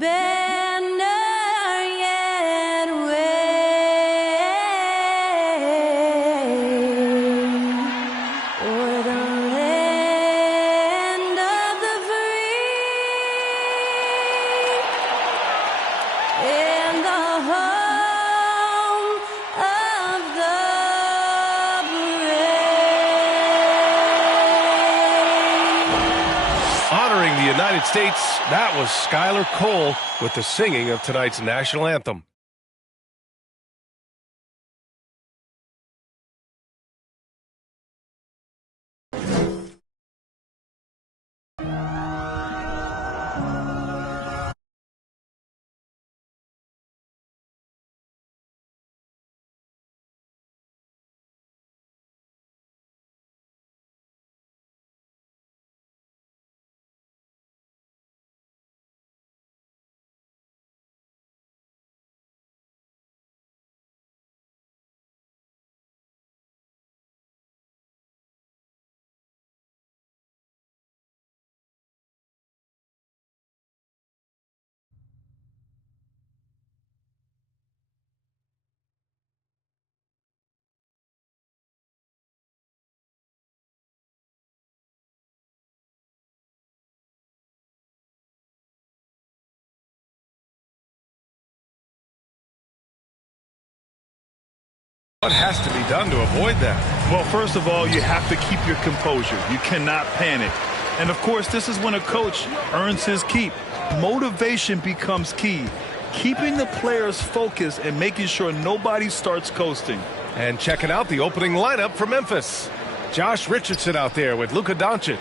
banner yet wave o'er the land of the free and the home of the brave. Honoring the United States, that was Skylar Cole with the singing of tonight's national anthem. What has to be done to avoid that? Well, first of all, you have to keep your composure. You cannot panic. And, of course, this is when a coach earns his keep. Motivation becomes key. Keeping the players focused and making sure nobody starts coasting. And checking out the opening lineup for Memphis. Josh Richardson out there with Luka Doncic.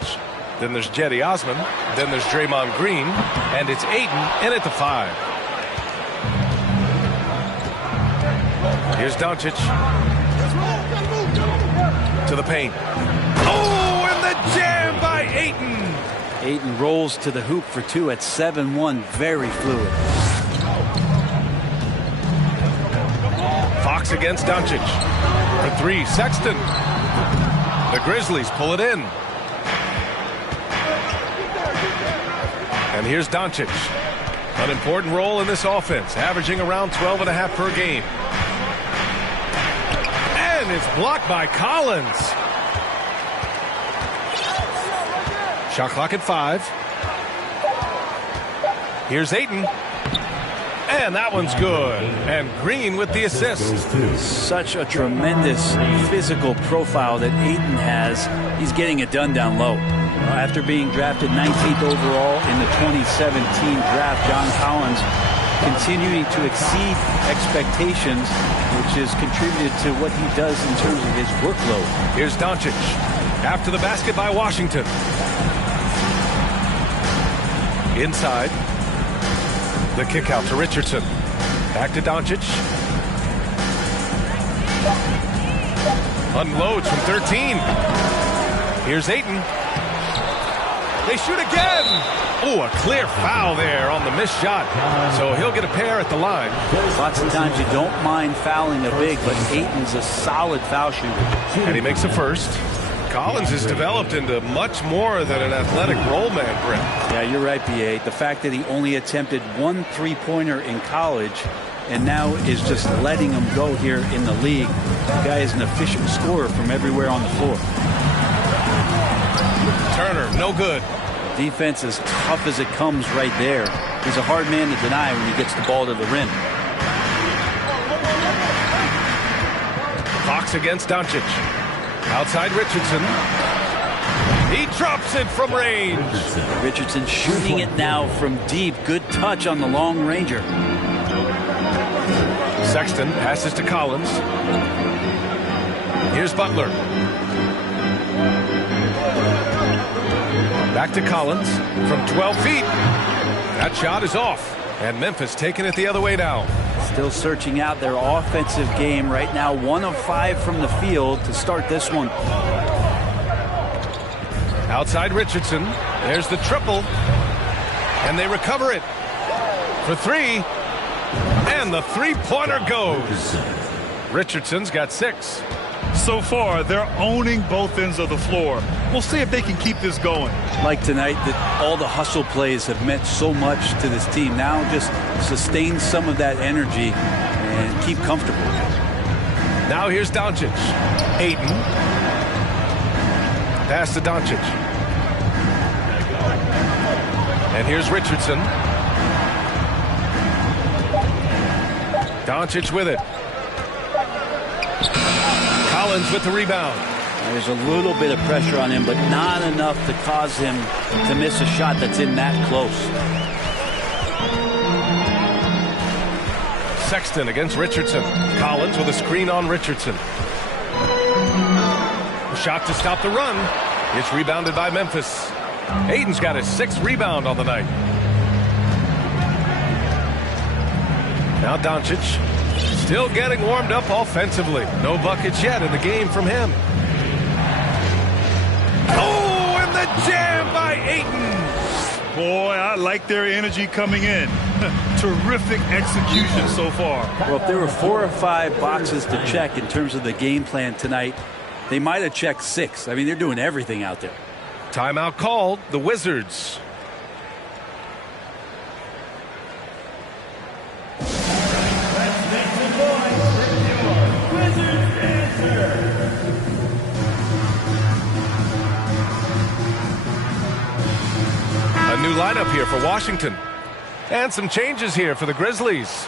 Then there's Jetty Osman. Then there's Draymond Green. And it's Ayton in at the 5. Here's Doncic. To the paint. Oh, and the jam by Ayton. Ayton rolls to the hoop for 2 at 7-1. Very fluid. Fox against Doncic. For 3, Sexton. The Grizzlies pull it in. And here's Doncic. An important role in this offense, averaging around 12.5 per game. And it's blocked by Collins. Shot clock at 5. Here's Ayton. And that one's good. And Green with the assist. Such a tremendous physical profile that Ayton has. He's getting it done down low. After being drafted 19th overall in the 2017 draft, John Collins continuing to exceed expectations, which has contributed to what he does in terms of his workload. Here's Doncic. After the basket by Washington. Inside. The kick out to Richardson. Back to Doncic. Unloads from 13. Here's Ayton. They shoot again. Oh, a clear foul there on the missed shot. So he'll get a pair at the line. Lots of times you don't mind fouling a big, but Ayton's a solid foul shooter. And he makes the first. Collins has developed into much more than an athletic roll man, Brent. Yeah, you're right, B.A. The fact that he only attempted 1 3-pointer in college and now is just letting him go here in the league. The guy is an efficient scorer from everywhere on the floor. Turner, no good. Defense as tough as it comes right there. He's a hard man to deny when he gets the ball to the rim. Fox against Doncic. Outside Richardson. He drops it from range. Richardson shooting it now from deep. Good touch on the long ranger. Sexton passes to Collins. Here's Butler. Back to Collins from 12 feet. That shot is off. And Memphis taking it the other way now. Still searching out their offensive game right now. 1 of 5 from the field to start this one. Outside Richardson. There's the triple. And they recover it. For 3. And the 3-pointer goes. Richardson's got 6. So far, they're owning both ends of the floor. We'll see if they can keep this going. Like tonight, that all the hustle plays have meant so much to this team. Now just sustain some of that energy and keep comfortable. Now here's Doncic. Ayton. Pass to Doncic. And here's Richardson. Doncic with it. Collins with the rebound. There's a little bit of pressure on him, but not enough to cause him to miss a shot that's in that close. Sexton against Richardson. Collins with a screen on Richardson. A shot to stop the run. It's rebounded by Memphis. Ayton's got his 6th rebound on the night. Now Doncic. Still getting warmed up offensively. No buckets yet in the game from him. Oh, and the jam by Ayton. Boy, I like their energy coming in. Terrific execution so far. Well, if there were 4 or 5 boxes to check in terms of the game plan tonight, they might have checked 6. I mean, they're doing everything out there. Timeout called. The Wizards. A new lineup here for Washington. And some changes here for the Grizzlies.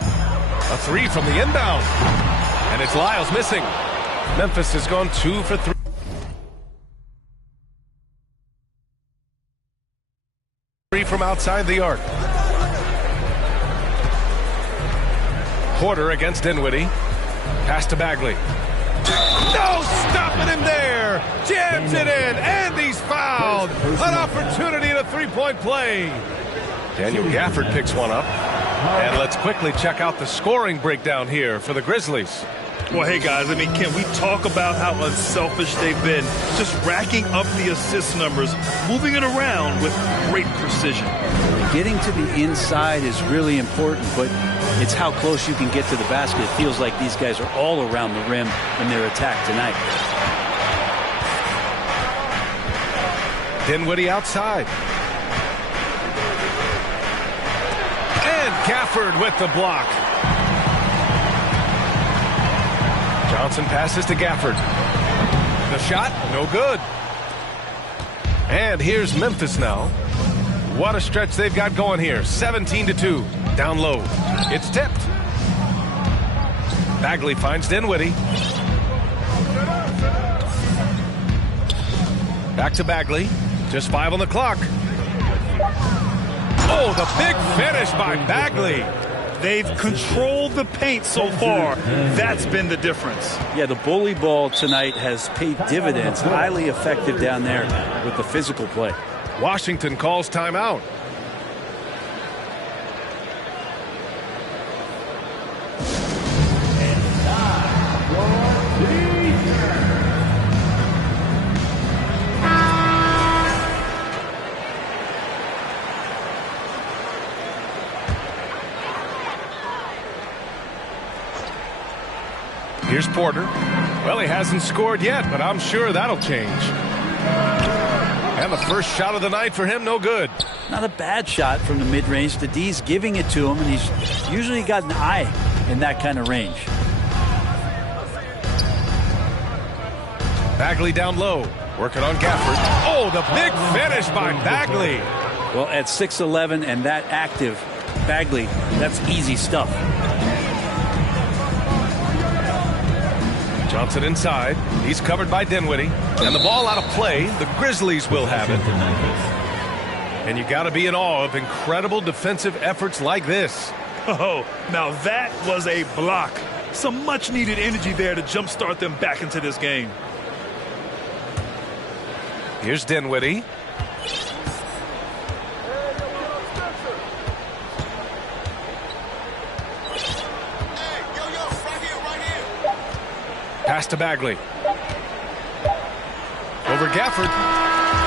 A 3 from the inbound. And it's Lyles missing. Memphis has gone 2 for 3 from outside the arc. Porter against Dinwiddie. Pass to Bagley. No stopping him there. Jams it in, and he's fouled. An opportunity at a three-point play. Daniel Gafford picks one up. And let's quickly check out the scoring breakdown here for the Grizzlies. Well, hey, guys, I mean, can we talk about how unselfish they've been? Just racking up the assist numbers, moving it around with great precision. Getting to the inside is really important, but it's how close you can get to the basket. It feels like these guys are all around the rim in their attack tonight. Dinwiddie outside. And Gafford with the block. Johnson passes to Gafford. The shot, no good. And here's Memphis now. What a stretch they've got going here. 17-2. Down low. It's tipped. Bagley finds Dinwiddie. Back to Bagley. Just 5 on the clock. Oh, the big finish by Bagley. They've controlled the paint so far. That's been the difference. Yeah, the bully ball tonight has paid dividends. Highly effective down there with the physical play. Washington calls timeout. Here's Porter. Well, he hasn't scored yet, but I'm sure that'll change. And the first shot of the night for him, no good. Not a bad shot from the mid-range. The D's giving it to him, and he's usually got an eye in that kind of range. Bagley down low, working on Gafford. Oh, the big finish by Bagley. Well, at 6'11" and that active, Bagley, that's easy stuff. Johnson inside. He's covered by Dinwiddie. And the ball out of play. The Grizzlies will have it. And you got to be in awe of incredible defensive efforts like this. Oh, now that was a block. Some much-needed energy there to jumpstart them back into this game. Here's Dinwiddie. Pass to Bagley. Over Gafford.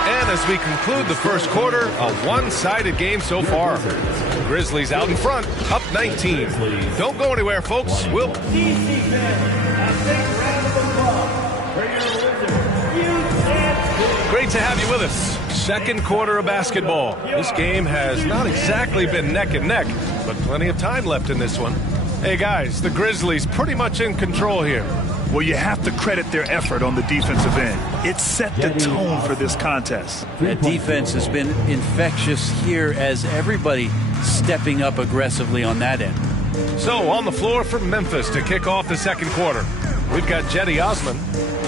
And as we conclude the first quarter, a one-sided game so far. Grizzlies out in front, up 19. Don't go anywhere, folks. Great to have you with us. Second quarter of basketball. This game has not exactly been neck and neck, but plenty of time left in this one. Hey guys, the Grizzlies pretty much in control here. Well, you have to credit their effort on the defensive end. It set the tone for this contest. That defense has been infectious here as everybody stepping up aggressively on that end. So on the floor for Memphis to kick off the second quarter. We've got Jetty Osman,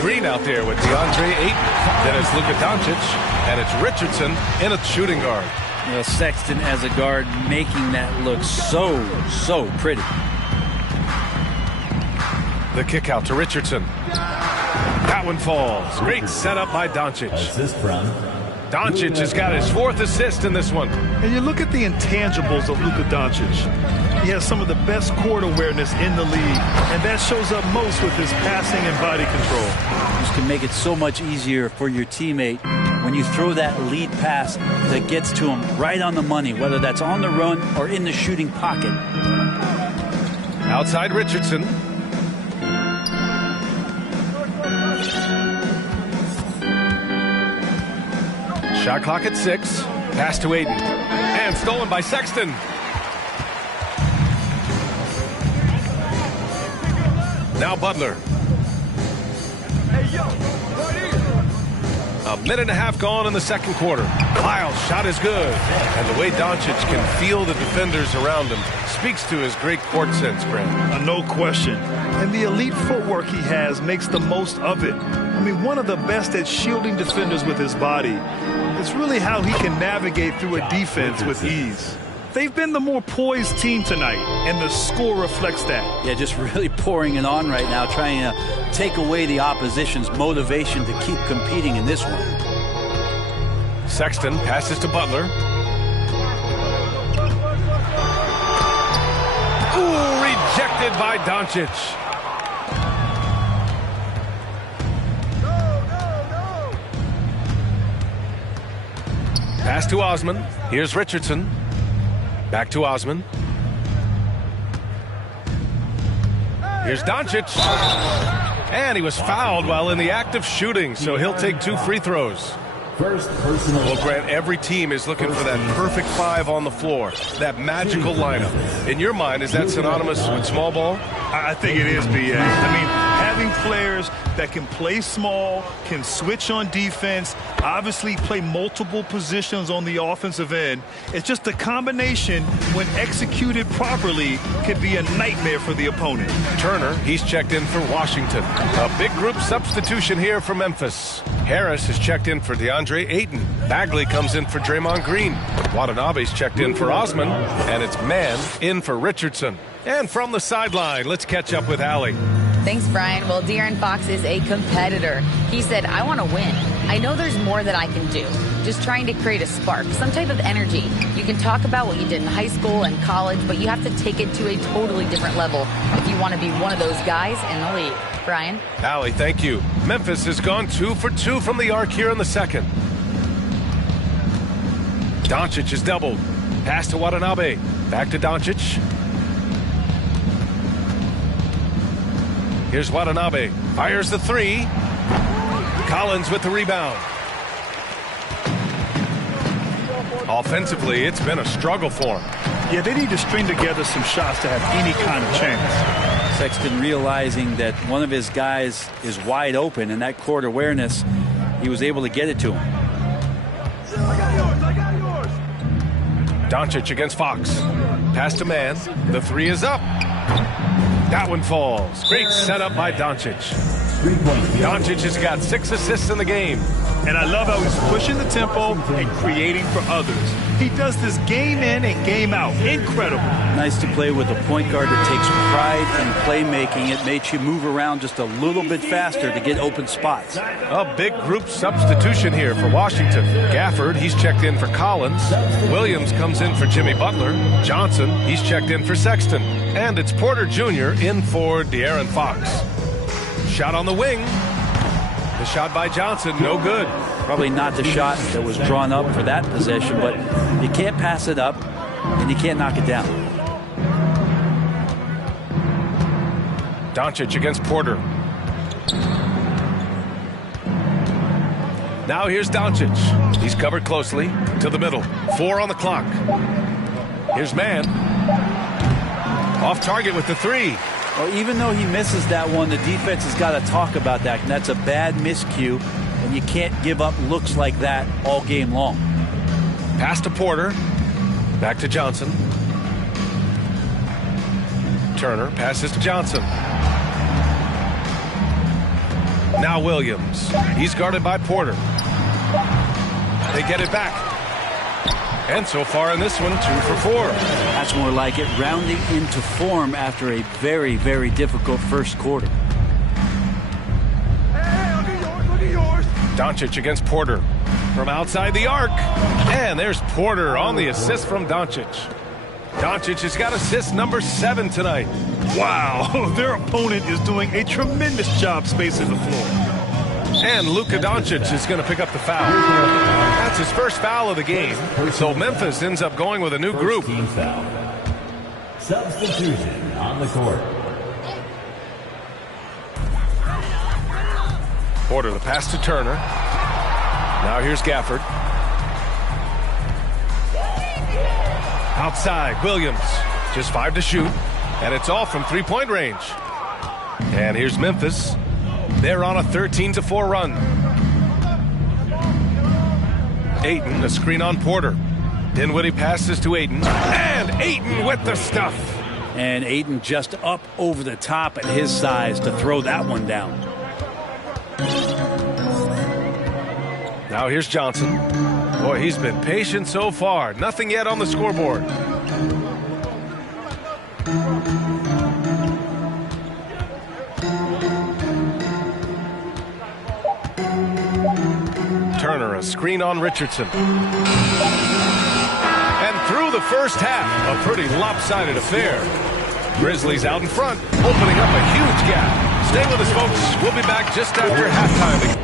Green out there with DeAndre Ayton. Then it's Luka Doncic, and it's Richardson in a shooting guard. You know, Sexton as a guard making that look so pretty. The kick out to Richardson. That one falls. Great setup by Doncic. Doncic has got his 4th assist in this one. And you look at the intangibles of Luka Doncic. He has some of the best court awareness in the league, and that shows up most with his passing and body control. This can make it so much easier for your teammate when you throw that lead pass that gets to him right on the money, whether that's on the run or in the shooting pocket. Outside Richardson. Shot clock at 6. Pass to Ayton. And stolen by Sexton. Now Butler. A minute and a half gone in the second quarter. Lyles' shot is good. And the way Doncic can feel the defenders around him speaks to his great court sense, Grant. No question. And the elite footwork he has makes the most of it. I mean, one of the best at shielding defenders with his body. It's really how he can navigate through a defense with ease. They've been the more poised team tonight, and the score reflects that. Yeah, just really pouring it on right now, trying to take away the opposition's motivation to keep competing in this one. Sexton passes to Butler. Ooh, rejected by Doncic. Pass to Osman. Here's Richardson. Back to Osman. Here's Doncic. And he was fouled while in the act of shooting, so he'll take 2 free throws. Well, Grant, every team is looking for that perfect 5 on the floor, that magical lineup. In your mind, is that synonymous with small ball? I think it is, B.A. I mean, having players that can play small, can switch on defense, obviously play multiple positions on the offensive end. It's just a combination, when executed properly, could be a nightmare for the opponent. Turner, he's checked in for Washington. A big group substitution here for Memphis. Harris has checked in for DeAndre Ayton. Bagley comes in for Draymond Green. Watanabe's checked in for Osman. And it's Mann in for Richardson. And from the sideline, let's catch up with Allie. Thanks, Brian. Well, De'Aaron Fox is a competitor. He said, I want to win. I know there's more that I can do. Just trying to create a spark, some type of energy. You can talk about what you did in high school and college, but you have to take it to a totally different level if you want to be one of those guys in the league. Brian? Allie, thank you. Memphis has gone 2 for 2 from the arc here in the second. Doncic is doubled. Pass to Watanabe. Back to Doncic. Here's Watanabe. Fires the 3. Collins with the rebound. Offensively, it's been a struggle for him. Yeah, they need to string together some shots to have any kind of chance. Sexton realizing that one of his guys is wide open, and that court awareness, he was able to get it to him. Doncic against Fox. Pass to Mann. The 3 is up. That one falls. Great setup by Doncic. Doncic has got 6 assists in the game. And I love how he's pushing the tempo and creating for others. He does this game in and game out. Incredible. Nice to play with a point guard that takes pride in playmaking. It makes you move around just a little bit faster to get open spots. A big group substitution here for Washington. Gafford, he's checked in for Collins. Williams comes in for Jimmy Butler. Johnson, he's checked in for Sexton. And it's Porter Jr. in for De'Aaron Fox. Shot on the wing. The shot by Johnson, no good. Probably not the shot that was drawn up for that possession, but you can't pass it up and you can't knock it down. Doncic against Porter. Now here's Doncic. He's covered closely to the middle. 4 on the clock. Here's Mann. Off target with the 3. Well, even though he misses that one, the defense has got to talk about that. And that's a bad miscue, and you can't give up looks like that all game long. Pass to Porter. Back to Johnson. Turner passes to Johnson. Now Williams. He's guarded by Porter. They get it back. And so far in this one, 2 for 4. That's more like it, rounding into form after a very, very difficult first quarter. Hey, look at yours. Doncic against Porter from outside the arc. And there's Porter on the assist from Doncic. Doncic has got assist number 7 tonight. Wow, their opponent is doing a tremendous job spacing the floor. And Luka Doncic is going to pick up the foul. That's his first foul of the game. So Memphis ends up going with a new group. Team foul. Substitution on the court. Porter, the pass to Turner. Now here's Gafford. Outside, Williams. Just 5 to shoot. And it's all from three-point range. And here's Memphis. They're on a 13-4 run. Ayton, a screen on Porter. Dinwiddie passes to Ayton. And Ayton with the stuff. And Ayton just up over the top at his size to throw that one down. Now here's Johnson. Boy, he's been patient so far. Nothing yet on the scoreboard. Turner, a screen on Richardson. And through the first half, a pretty lopsided affair. Grizzlies out in front, opening up a huge gap. Stay with us, folks. We'll be back just after halftime.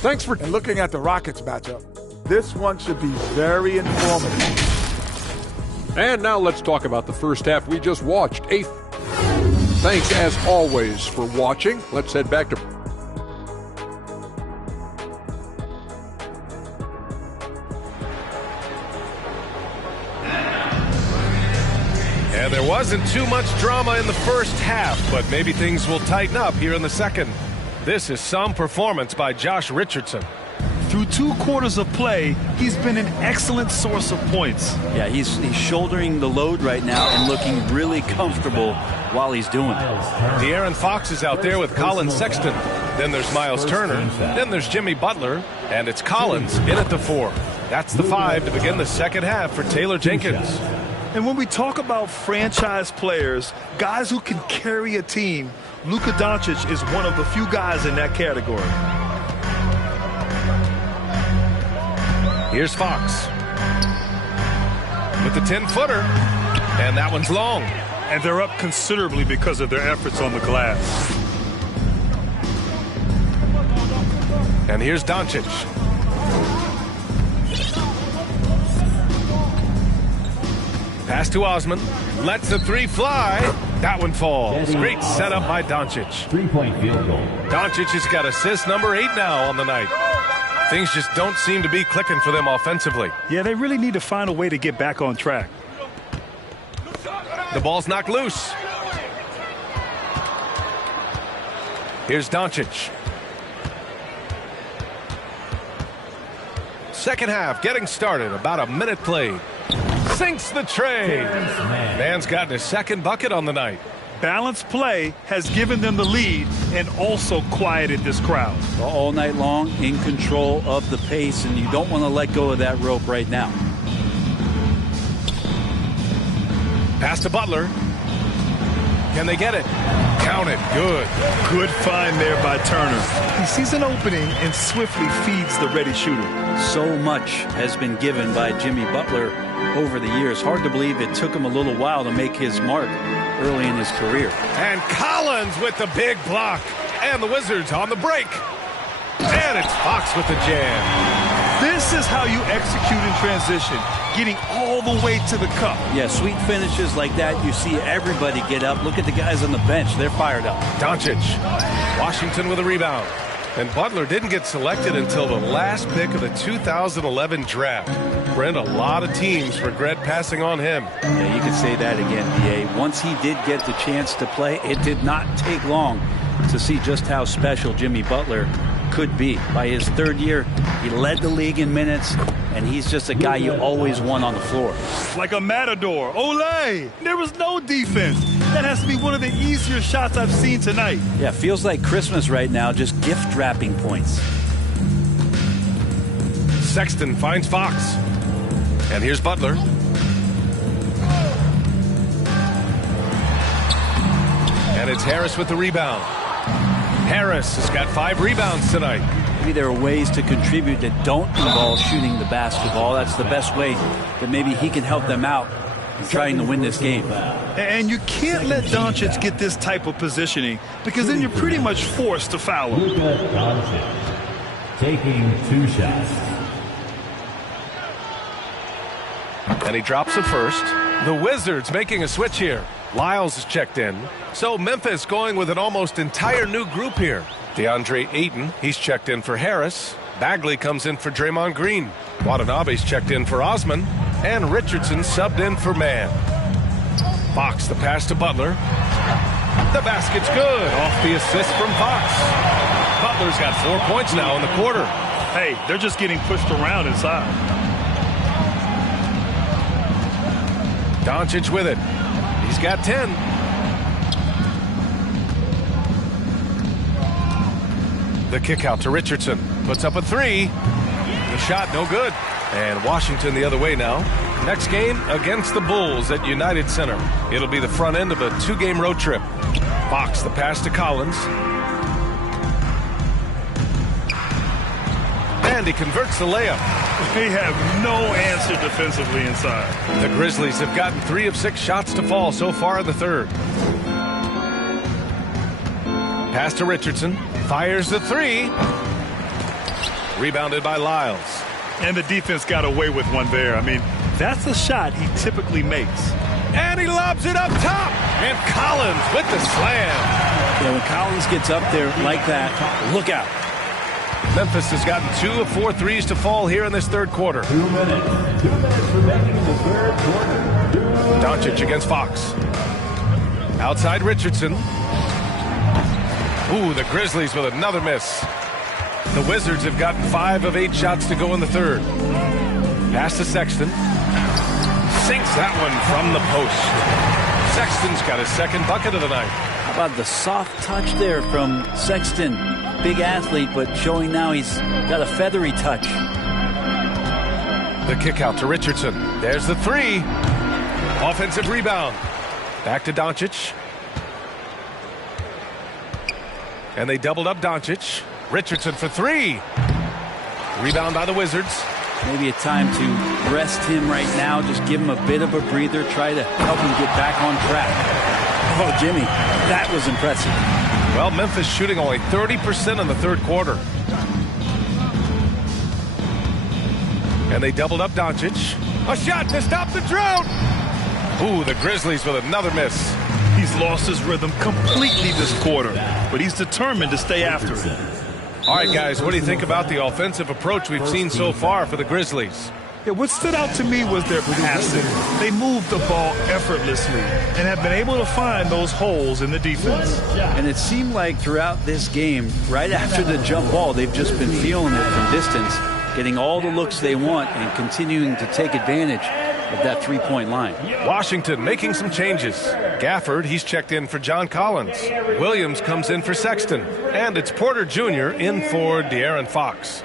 Thanks for looking at the Rockets matchup. This one should be very informative. And now let's talk about the first half we just watched. Thanks, as always, for watching. Let's head back to... And there wasn't too much drama in the first half, but maybe things will tighten up here in the second. This is some performance by Josh Richardson. Through 2 quarters of play, he's been an excellent source of points. Yeah, he's shouldering the load right now and looking really comfortable while he's doing it. De'Aaron Fox is out there with Colin Sexton. Then there's Miles Turner. Then there's Jimmy Butler. And it's Collins in at the 4. That's the 5 to begin the second half for Taylor Jenkins. And when we talk about franchise players, guys who can carry a team, Luka Doncic is one of the few guys in that category. Here's Fox with the 10-footer, and that one's long. And they're up considerably because of their efforts on the glass. And here's Doncic. Pass to Osman. Lets the 3 fly. That one falls. Great setup by Doncic. 3-point field goal. Doncic has got assist number 8 now on the night. Things just don't seem to be clicking for them offensively. Yeah, they really need to find a way to get back on track. The ball's knocked loose. Here's Doncic. Second half getting started. About a minute played. Sinks the tray. Mann's gotten his second bucket on the night. Balanced play has given them the lead and also quieted this crowd. All night long, in control of the pace, and you don't want to let go of that rope right now. Pass to Butler. Can they get it? Count it. Good. Good find there by Turner. He sees an opening and swiftly feeds the ready shooter. So much has been given by Jimmy Butler over the years. Hard to believe it took him a little while to make his mark. early in his career. And Collins with the big block. And the Wizards on the break. And it's Fox with the jam. This is how you execute in transition, getting all the way to the cup. Yeah, sweet finishes like that, you see everybody get up. Look at the guys on the bench. They're fired up. Doncic. Washington with a rebound. And Butler didn't get selected until the last pick of the 2011 draft. Brent, a lot of teams regret passing on him. Yeah, you could say that again, B.A. Once he did get the chance to play, it did not take long to see just how special Jimmy Butler could be. By his third year, he led the league in minutes, and he's just a guy you always want on the floor. Like a matador. Olay! There was no defense. That has to be one of the easier shots I've seen tonight. Yeah, feels like Christmas right now, just gift wrapping points. Sexton finds Fox. And here's Butler. And it's Harris with the rebound. Harris has got 5 rebounds tonight. Maybe there are ways to contribute that don't involve shooting the basketball. That's the best way that maybe he can help them out in trying to win this game. And you can't let Doncic get this type of positioning because then you're pretty much forced to foul him. Luka Doncic taking 2 shots. And he drops it first. The Wizards making a switch here. Lyles is checked in. So Memphis going with an almost entire new group here. DeAndre Ayton, he's checked in for Harris. Bagley comes in for Draymond Green. Watanabe's checked in for Osman. And Richardson subbed in for Mann. Fox the pass to Butler. The basket's good off the assist from Fox. Butler's got 4 points now in the quarter. Hey, they're just getting pushed around inside. Doncic with it. He's got 10. The kick out to Richardson. Puts up a 3. The shot no good. And Washington the other way now. Next game against the Bulls at United Center. It'll be the front end of a 2-game road trip. Fox the pass to Collins. And he converts the layup. They have no answer defensively inside. The Grizzlies have gotten 3 of 6 shots to fall so far in the third. Pass to Richardson. Fires the 3. Rebounded by Lyles. And the defense got away with one there. I mean, that's a shot he typically makes. And he lobs it up top. And Collins with the slam. Yeah, when Collins gets up there like that, look out. Memphis has gotten 2 of 4 threes to fall here in this third quarter. 2 minutes. 2 minutes remaining in the third quarter. Doncic against Fox. Outside Richardson. Ooh, the Grizzlies with another miss. The Wizards have gotten 5 of 8 shots to go in the third. Pass to Sexton. Sinks that one from the post. Sexton's got his second bucket of the night. How about the soft touch there from Sexton? Big athlete, but showing now he's got a feathery touch. The kick out to Richardson. There's the 3. Offensive rebound. Back to Doncic. And they doubled up Doncic. Richardson for 3. Rebound by the Wizards. Maybe a time to rest him right now. Just give him a bit of a breather. Try to help him get back on track. Oh, Jimmy, that was impressive. Well, Memphis shooting only 30% in the third quarter. And they doubled up Doncic. A shot to stop the drought. Ooh, the Grizzlies with another miss. He's lost his rhythm completely this quarter, but he's determined to stay after it. All right, guys, what do you think about the offensive approach we've seen so far for the Grizzlies? Yeah, what stood out to me was their passing. They moved the ball effortlessly and have been able to find those holes in the defense. And it seemed like throughout this game, right after the jump ball, they've just been feeling it from distance, getting all the looks they want and continuing to take advantage of that three-point line. Washington making some changes. Gafford, he's checked in for John Collins. Williams comes in for Sexton. And it's Porter Jr. in for De'Aaron Fox.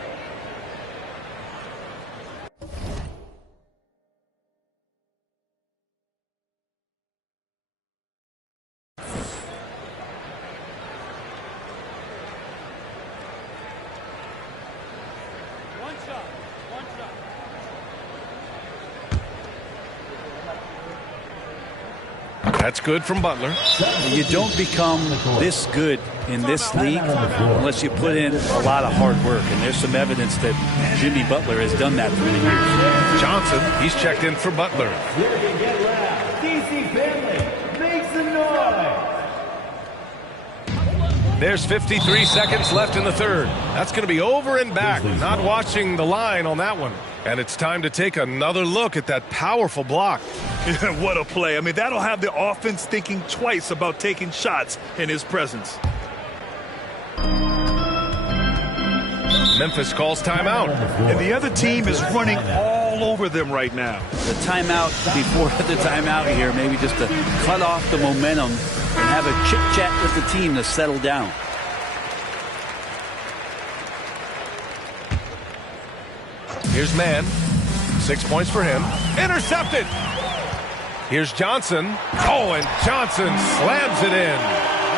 That's good from Butler. You don't become this good in this league unless you put in a lot of hard work. And there's some evidence that Jimmy Butler has done that through the years. Johnson, he's checked in for Butler. DC family, make some noise. There's 53 seconds left in the third. That's going to be over and back. Not watching the line on that one. And it's time to take another look at that powerful block. What a play. I mean, that'll have the offense thinking twice about taking shots in his presence. Memphis calls timeout. And the other team is running all over them right now. The timeout before the timeout here, maybe just to cut off the momentum and have a chit-chat with the team to settle down. Here's Mann. 6 points for him. Intercepted. Here's Johnson. Oh, and Johnson slams it in.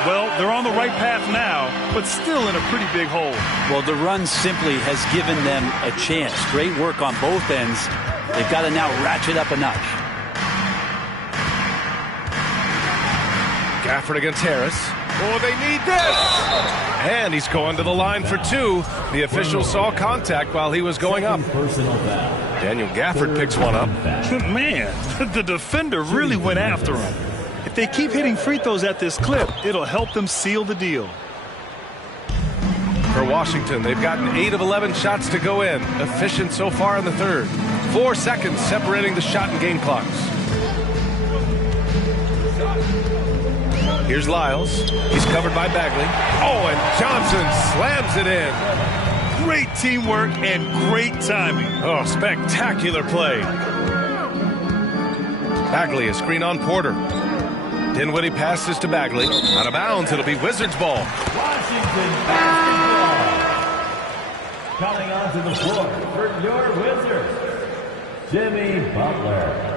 Well, they're on the right path now, but still in a pretty big hole. Well, the run simply has given them a chance. Great work on both ends. They've got to now ratchet up a notch. Gafford against Harris. Oh, they need this! And he's going to the line for two. The official saw contact while he was going up. Daniel Gafford picks one up. Man, the defender really went after him. If they keep hitting free throws at this clip, it'll help them seal the deal. For Washington, they've gotten 8 of 11 shots to go in. Efficient so far in the third. 4 seconds separating the shot and game clocks. Here's Lyles. He's covered by Bagley. Oh, and Johnson slams it in. Great teamwork and great timing. Oh, spectacular play. Bagley, a screen on Porter. Dinwiddie passes to Bagley. Out of bounds, it'll be Wizards ball. Washington basketball. Coming onto the floor for your Wizards, Jimmy Butler.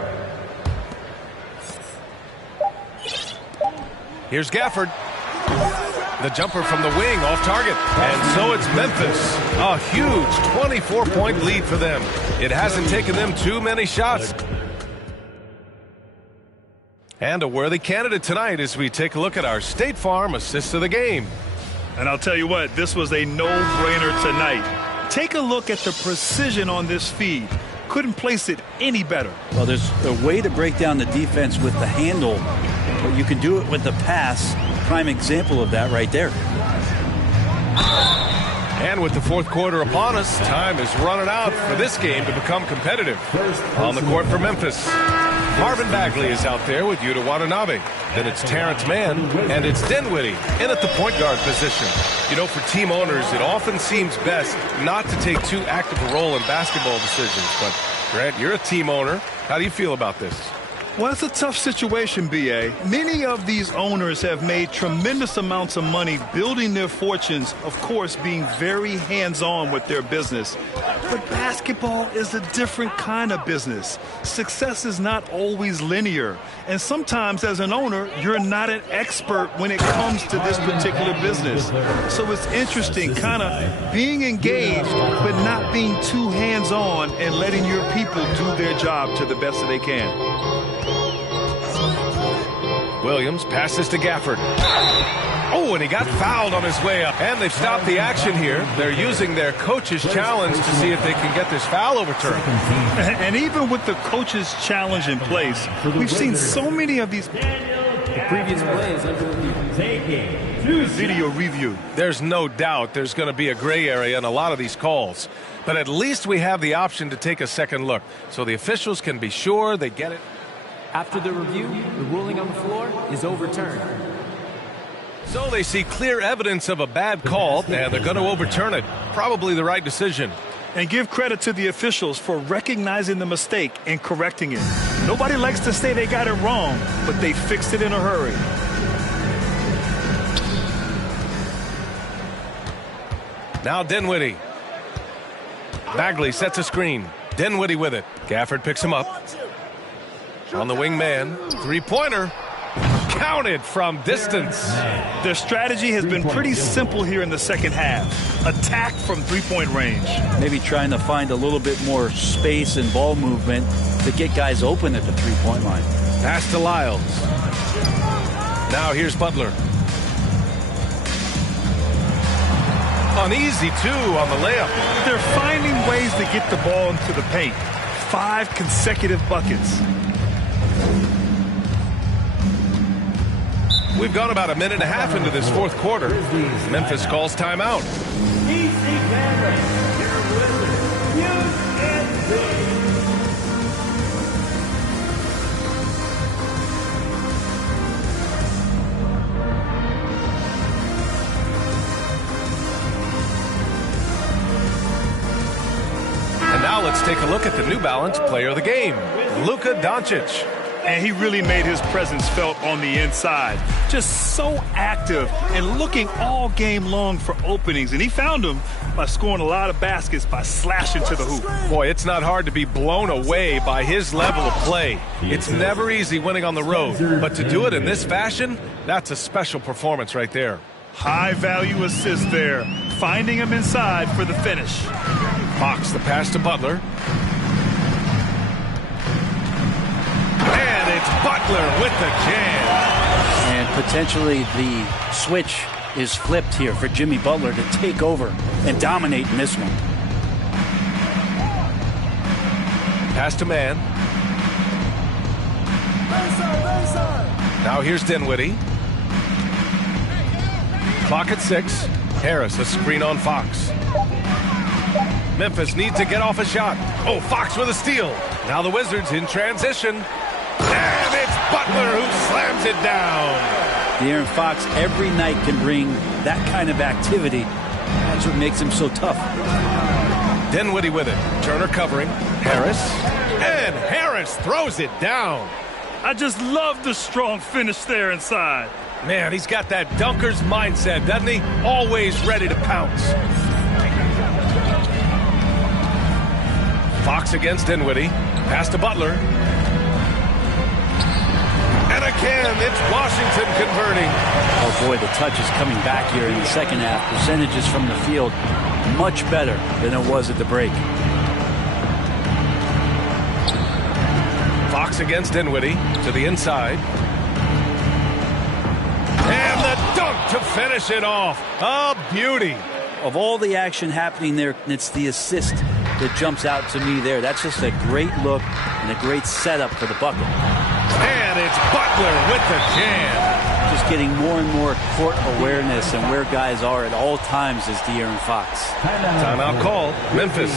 Here's Gafford. The jumper from the wing off target. And so it's Memphis. A huge 24-point lead for them. It hasn't taken them too many shots. And a worthy candidate tonight as we take a look at our State Farm assist of the game. And I'll tell you what, this was a no-brainer tonight. Take a look at the precision on this feed. Couldn't place it any better. Well, there's a way to break down the defense with the handle, but you can do it with the pass. Prime example of that right there. And with the fourth quarter upon us, time is running out for this game to become competitive. On the court for Memphis, Marvin Bagley is out there with Yuta Watanabe. Then it's Terrence Mann, and it's Dinwiddie in at the point guard position. You know, for team owners, it often seems best not to take too active a role in basketball decisions. But, Grant, you're a team owner. How do you feel about this? Well, it's a tough situation, B.A. Many of these owners have made tremendous amounts of money building their fortunes, of course, being very hands-on with their business. But basketball is a different kind of business. Success is not always linear. And sometimes, as an owner, you're not an expert when it comes to this particular business. So it's interesting, kind of being engaged, but not being too hands-on and letting your people do their job to the best that they can. Williams passes to Gafford. Oh, and he got fouled on his way up. And they've stopped the action here. They're using their coach's challenge to see if they can get this foul overturned. And even with the coach's challenge in place, we've seen so many of these. The previous play is under review. Taking video review. There's no doubt there's going to be a gray area in a lot of these calls. But at least we have the option to take a second look, so the officials can be sure they get it. After the review, the ruling on the floor is overturned. So they see clear evidence of a bad call, and they're going to overturn it. Probably the right decision. And give credit to the officials for recognizing the mistake and correcting it. Nobody likes to say they got it wrong, but they fixed it in a hurry. Now Dinwiddie. Bagley sets a screen. Dinwiddie with it. Gafford picks him up. On the wing man. Three-pointer. Counted from distance. Their strategy has been pretty simple here in the second half. Attack from three-point range. Maybe trying to find a little bit more space and ball movement to get guys open at the three-point line. Pass to Lyles. Now here's Butler. Uneasy, too, on the layup. They're finding ways to get the ball into the paint. 5 consecutive buckets. We've gone about a minute and a half into this fourth quarter. Memphis calls timeout. And now let's take a look at the New Balance player of the game, Luka Doncic. And he really made his presence felt on the inside. Just so active and looking all game long for openings. And he found them by scoring a lot of baskets by slashing to the hoop. Boy, it's not hard to be blown away by his level of play. It's never easy winning on the road. But to do it in this fashion, that's a special performance right there. High value assist there. Finding him inside for the finish. Fox the pass to Butler. And it's Butler with the jam. And potentially the switch is flipped here for Jimmy Butler to take over and dominate in this one. Pass to Mann. Now here's Dinwiddie. Clock at 6. Harris, a screen on Fox. Memphis needs to get off a shot. Oh, Fox with a steal. Now the Wizards in transition. And it's Butler who slams it down. De'Aaron Fox every night can bring that kind of activity. That's what makes him so tough. Dinwiddie with it. Turner covering. Harris. And Harris throws it down. I just love the strong finish there inside. Man, he's got that dunker's mindset, doesn't he? Always ready to pounce. Fox against Dinwiddie. Pass to Butler. And again, it's Washington converting. Oh boy, the touch is coming back here in the second half. Percentages from the field much better than it was at the break. Fox against Dinwiddie to the inside. And the dunk to finish it off. A beauty. Of all the action happening there, it's the assist that jumps out to me there. That's just a great look and a great setup for the bucket. And it's Butler with the jam. Just getting more and more court awareness and where guys are at all times is De'Aaron Fox. Timeout call, Memphis.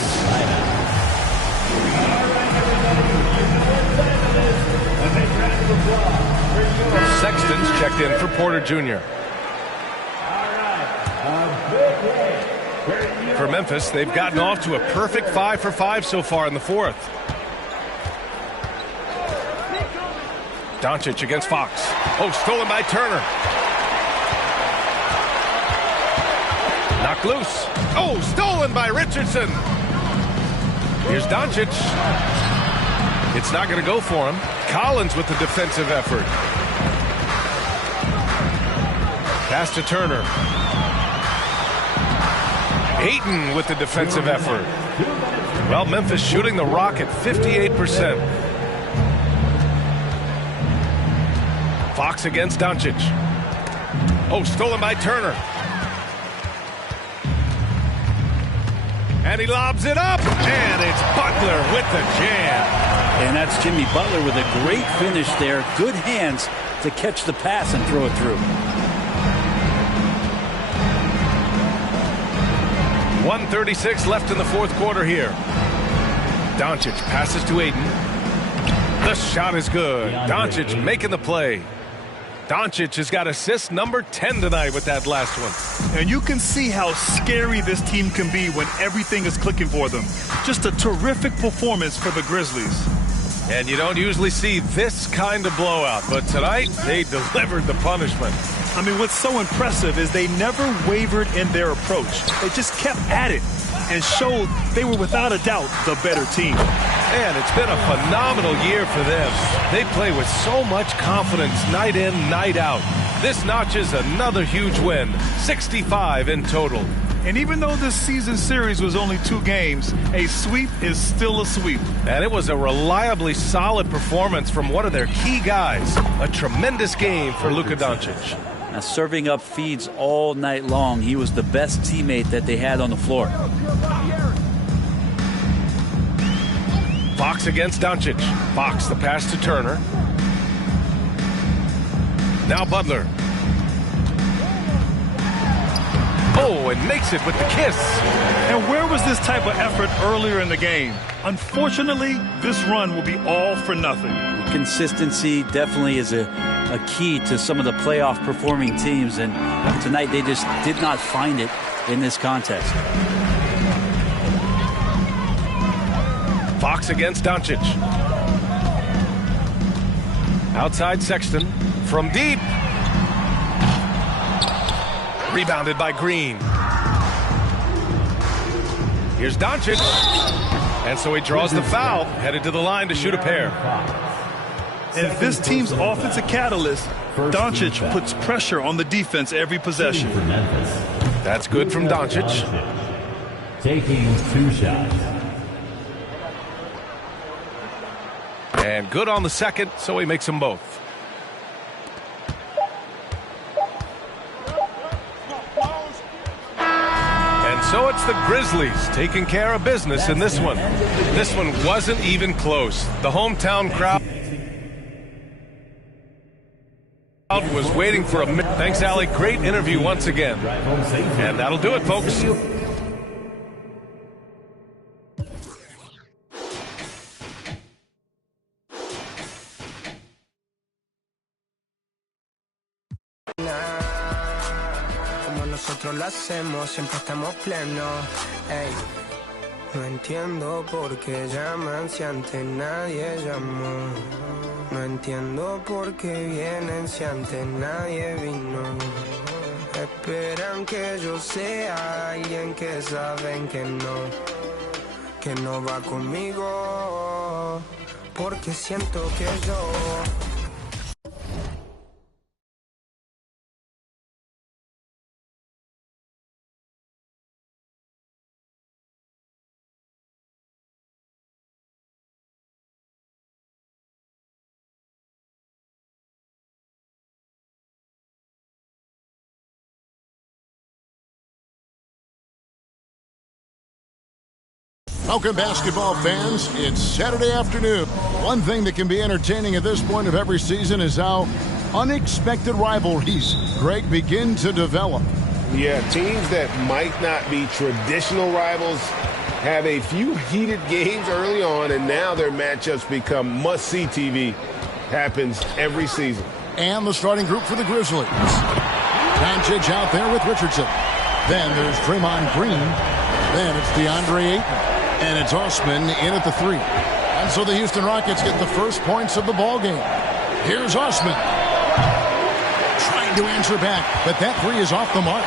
Sexton's checked in for Porter Jr. For Memphis, they've gotten off to a perfect 5 for 5 so far in the fourth. Doncic against Fox. Oh, stolen by Turner. Knocked loose. Oh, stolen by Richardson. Here's Doncic. It's not going to go for him. Collins with the defensive effort. Pass to Turner. Ayton with the defensive effort. Well, Memphis shooting the rock at 58%. Fox against Doncic. Oh, stolen by Turner. And he lobs it up. And it's Butler with the jam. And that's Jimmy Butler with a great finish there. Good hands to catch the pass and throw it through. 1:36 left in the fourth quarter here. Doncic passes to Ayton. The shot is good. Doncic making the play. Doncic has got assist number 10 tonight with that last one. And you can see how scary this team can be when everything is clicking for them. Just a terrific performance for the Grizzlies. And you don't usually see this kind of blowout, but tonight they delivered the punishment. I mean, what's so impressive is they never wavered in their approach. They just kept at it and showed they were without a doubt the better team. And it's been a phenomenal year for them. They play with so much confidence night in, night out. This notches another huge win, 65 in total. And even though this season series was only 2 games, a sweep is still a sweep. And it was a reliably solid performance from one of their key guys. A tremendous game for Luka Doncic. Now, serving up feeds all night long, he was the best teammate that they had on the floor. Fox against Doncic. Fox, the pass to Turner. Now Butler. Oh, and makes it with the kiss. And where was this type of effort earlier in the game? Unfortunately, this run will be all for nothing. Consistency definitely is a key to some of the playoff performing teams, and tonight they just did not find it in this contest. Fox against Doncic. Outside Sexton from deep. Rebounded by Green. Here's Doncic. And so he draws the foul, headed to the line to shoot a pair. And this team's offensive catalyst, Doncic puts pressure on the defense every possession. That's good from Doncic. Taking 2 shots. And good on the second, so he makes them both. And so it's the Grizzlies taking care of business in this one. This one wasn't even close. The hometown crowd was waiting for a minute. Thanks, Allie. Great interview once again. And that'll do it, folks. Como nosotros lo hacemos, siempre estamos plenos. Ey. No entiendo por qué llaman si antes nadie llamó. No entiendo por qué vienen si antes nadie vino. Esperan que yo sea alguien que saben que no va conmigo. Porque siento que yo Welcome, basketball fans. It's Saturday afternoon. One thing that can be entertaining at this point of every season is how unexpected rivalries, Greg, begin to develop. Yeah, teams that might not be traditional rivals have a few heated games early on, and now their matchups become must-see TV. Happens every season. And the starting group for the Grizzlies. Doncic out there with Richardson. Then there's Draymond Green. Then it's DeAndre Ayton. And it's Osman in at the 3. And so the Houston Rockets get the first points of the ball game. Here's Osman. Trying to answer back, but that 3 is off the mark.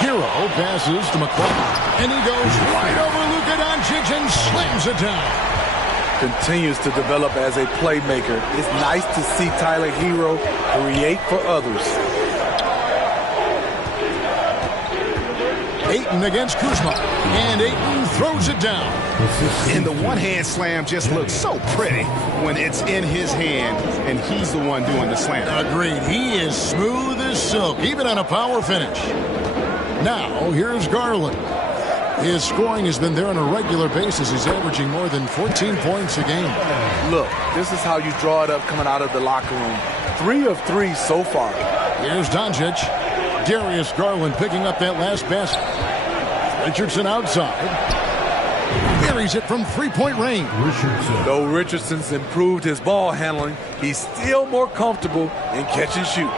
Hero passes to McCoy. And he goes right over Luka Doncic and slams it down. Continues to develop as a playmaker. It's nice to see Tyler Hero create for others. Ayton against Kuzma, and Ayton throws it down. And the one-hand slam just looks so pretty when it's in his hand, and he's the one doing the slam. Agreed. He is smooth as silk, even on a power finish. Now, here's Garland. His scoring has been there on a regular basis. He's averaging more than 14 points a game. Look, this is how you draw it up coming out of the locker room. 3 of 3 so far. Here's Doncic. Darius Garland picking up that last basket. Richardson outside. Buries it from three-point range. Though Richardson's improved his ball handling, he's still more comfortable in catch and shoot.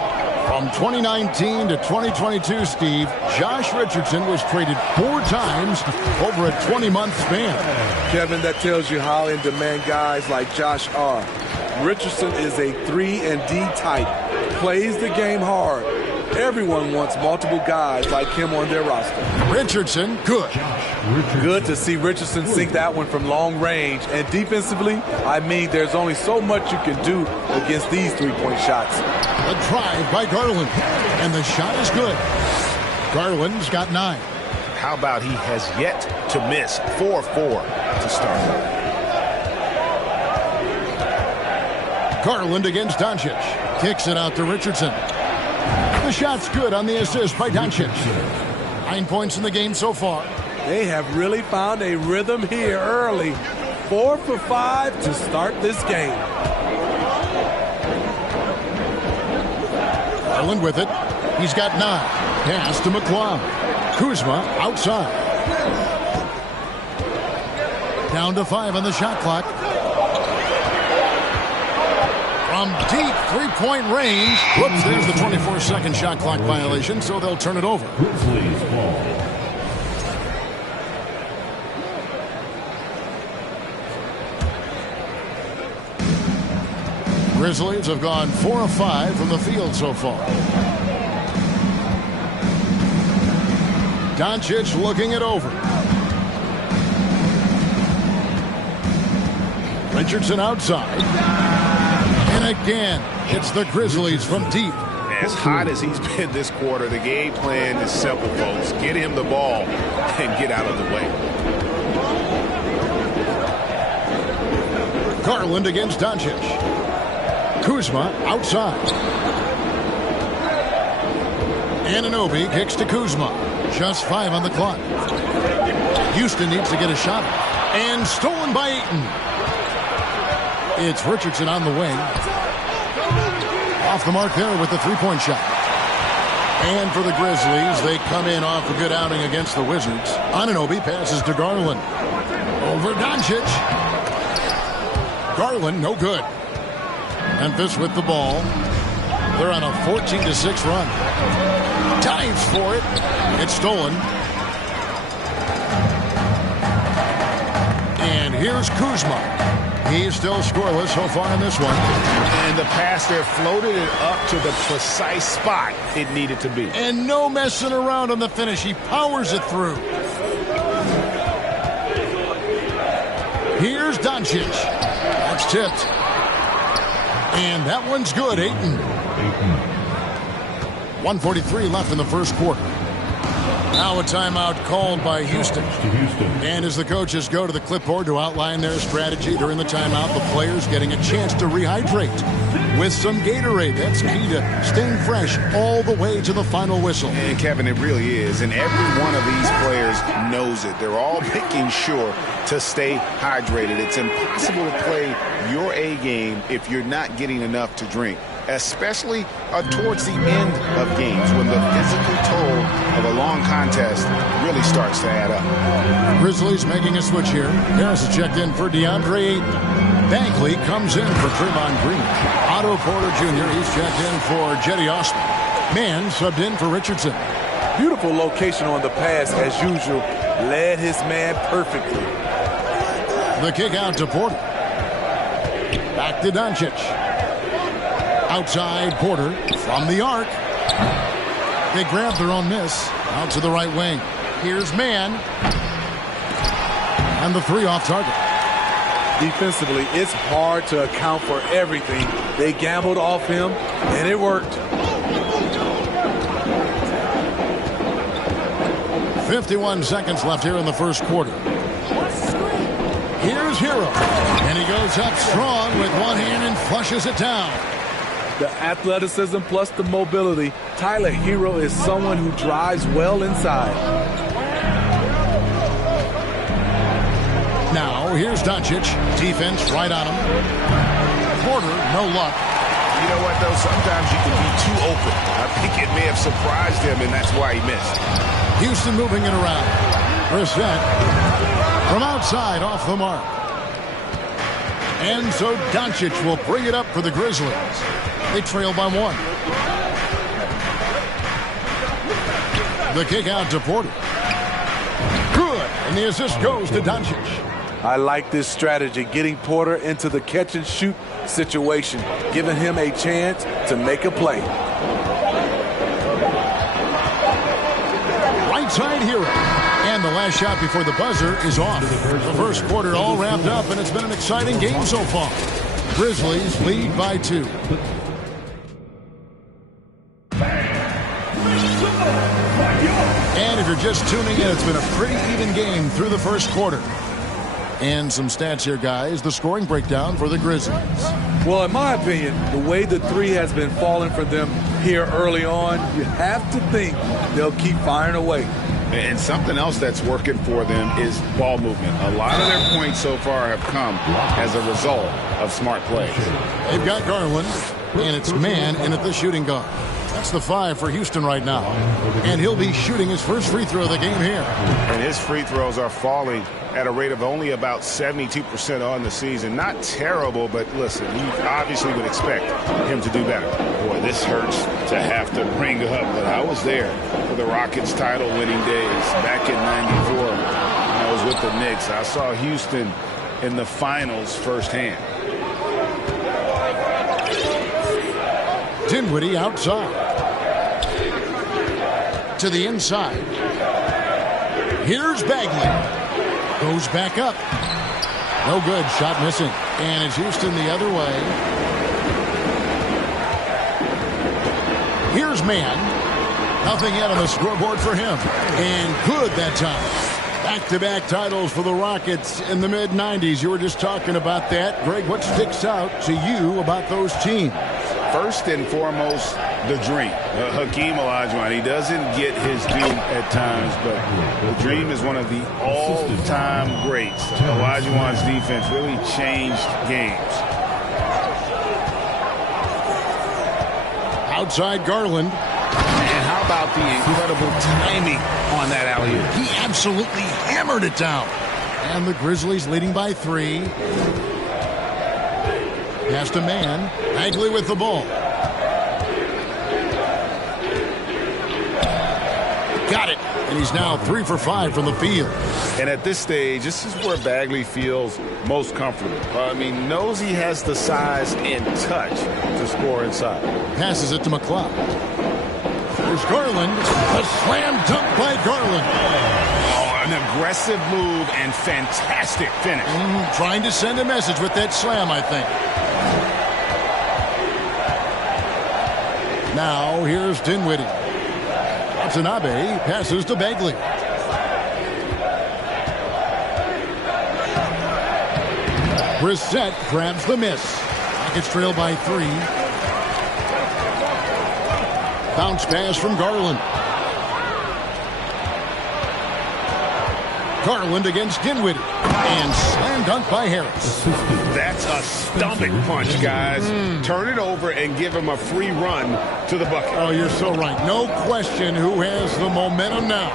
From 2019 to 2022, Steve, Josh Richardson was traded 4 times over a 20-month span. Kevin, that tells you how in-demand guys like Josh are. Richardson is a 3-and-D type, plays the game hard. Everyone wants multiple guys like him on their roster. Richardson, good. Good to see Richardson sink that one from long range. And defensively, I mean, there's only so much you can do against these three-point shots. A drive by Garland, and the shot is good. Garland's got 9. How about he has yet to miss 4-4 to start? Garland against Doncic. Kicks it out to Richardson. The shot's good on the assist by Doncic. 9 points in the game so far. They have really found a rhythm here early. 4 for 5 to start this game. Garland with it. He's got 9. Pass to McClung. Kuzma outside. Down to 5 on the shot clock. From deep three-point range. Whoops, there's the 24-second shot clock violation, so they'll turn it over. Grizzlies ball. Grizzlies have gone 4 of 5 from the field so far. Doncic looking it over. Richardson outside. And again, it's the Grizzlies from deep. As hot as he's been this quarter, the game plan is simple, folks. Get him the ball and get out of the way. Garland against Doncic. Kuzma outside. Anunoby kicks to Kuzma. Just 5 on the clock. Houston needs to get a shot. And stolen by Ayton. It's Richardson on the wing. Off the mark there with the three-point shot. And for the Grizzlies, they come in off a good outing against the Wizards. Anunoby passes to Garland. Over Doncic. Garland, no good. Memphis with the ball. They're on a 14-6 run. Dives for it. It's stolen. And here's Kuzma. He's still scoreless so far in this one. And the pass there floated it up to the precise spot it needed to be. And no messing around on the finish. He powers it through. Here's Doncic. That's tipped. And that one's good, Ayton. 1:43 left in the first quarter. Now a timeout called by Houston. And as the coaches go to the clipboard to outline their strategy during the timeout, the players getting a chance to rehydrate with some Gatorade. That's key to staying fresh all the way to the final whistle. And Kevin, it really is. And every one of these players knows it. They're all making sure to stay hydrated. It's impossible to play your A game if you're not getting enough to drink, especially towards the end of games when the physical toll of a long contest really starts to add up. Grizzlies making a switch here. Harris is checked in for DeAndre Ayton. Bagley comes in for Draymond Green. Otto Porter Jr. he's checked in for Jetty Osman. Mann subbed in for Richardson. Beautiful location on the pass as usual. Led his man perfectly. The kick out to Porter. Back to Doncic. Outside Porter from the arc. They grab their own miss. Out to the right wing. Here's Mann. And the three off target. Defensively, it's hard to account for everything. They gambled off him, and it worked. 51 seconds left here in the first quarter. Here's Hero. And he goes up strong with one hand and flushes it down. The athleticism plus the mobility. Tyler Hero is someone who drives well inside. Now, here's Doncic. Defense right on him. Porter, no luck. You know what, though? Sometimes you can be too open. I think it may have surprised him, and that's why he missed. Houston moving it around. Brissett from outside off the mark. And so Doncic will bring it up for the Grizzlies. They trail by 1. The kick out to Porter. Good. And the assist goes to Doncic. I like this strategy, getting Porter into the catch and shoot situation, giving him a chance to make a play. Right side Hero. And the last shot before the buzzer is off. The first quarter all wrapped up, and it's been an exciting game so far. Grizzlies lead by 2. And if you're just tuning in, it's been a pretty even game through the first quarter. And some stats here, guys. The scoring breakdown for the Grizzlies. Well, in my opinion, the way the three has been falling for them here early on, you have to think they'll keep firing away. And something else that's working for them is ball movement. A lot of their points so far have come as a result of smart plays. They've got Garland, and it's man in at the shooting guard. That's the 5 for Houston right now. And he'll be shooting his first free throw of the game here. And his free throws are falling at a rate of only about 72% on the season. Not terrible, but listen, you obviously would expect him to do better. Boy, this hurts to have to bring up, but I was there for the Rockets title-winning days back in '94. I was with the Knicks. I saw Houston in the finals firsthand. Dinwiddie outside. To the inside. Here's Bagley. Goes back up. No good. Shot missing. And it's Houston the other way. Here's Mann. Nothing yet on the scoreboard for him. And good that time. Back-to-back titles for the Rockets in the mid-'90s. You were just talking about that. Greg, what sticks out to you about those teams? First and foremost, the dream. Hakeem Olajuwon, he doesn't get his due at times, but the dream is one of the all-time greats. Olajuwon's defense really changed games. Outside Garland. And how about the incredible timing on that alley-oop? He absolutely hammered it down. And the Grizzlies leading by 3. Pass to Mann. Bagley with the ball. Got it. And he's now 3 for 5 from the field. And at this stage, this is where Bagley feels most comfortable. Knows he has the size and touch to score inside. Passes it to McLeod. There's Garland. A slam dunk by Garland. Oh, an aggressive move and fantastic finish. Trying to send a message with that slam, I think. Now, here's Dinwiddie. Watanabe passes to Bagley. Brissett grabs the miss. Rockets trail by 3. Bounce pass from Garland. Garland against Dinwiddie. And slam dunk by Harris. That's a stomach punch, guys. Turn it over and give him a free run to the bucket. Oh, you're so right. No question who has the momentum now.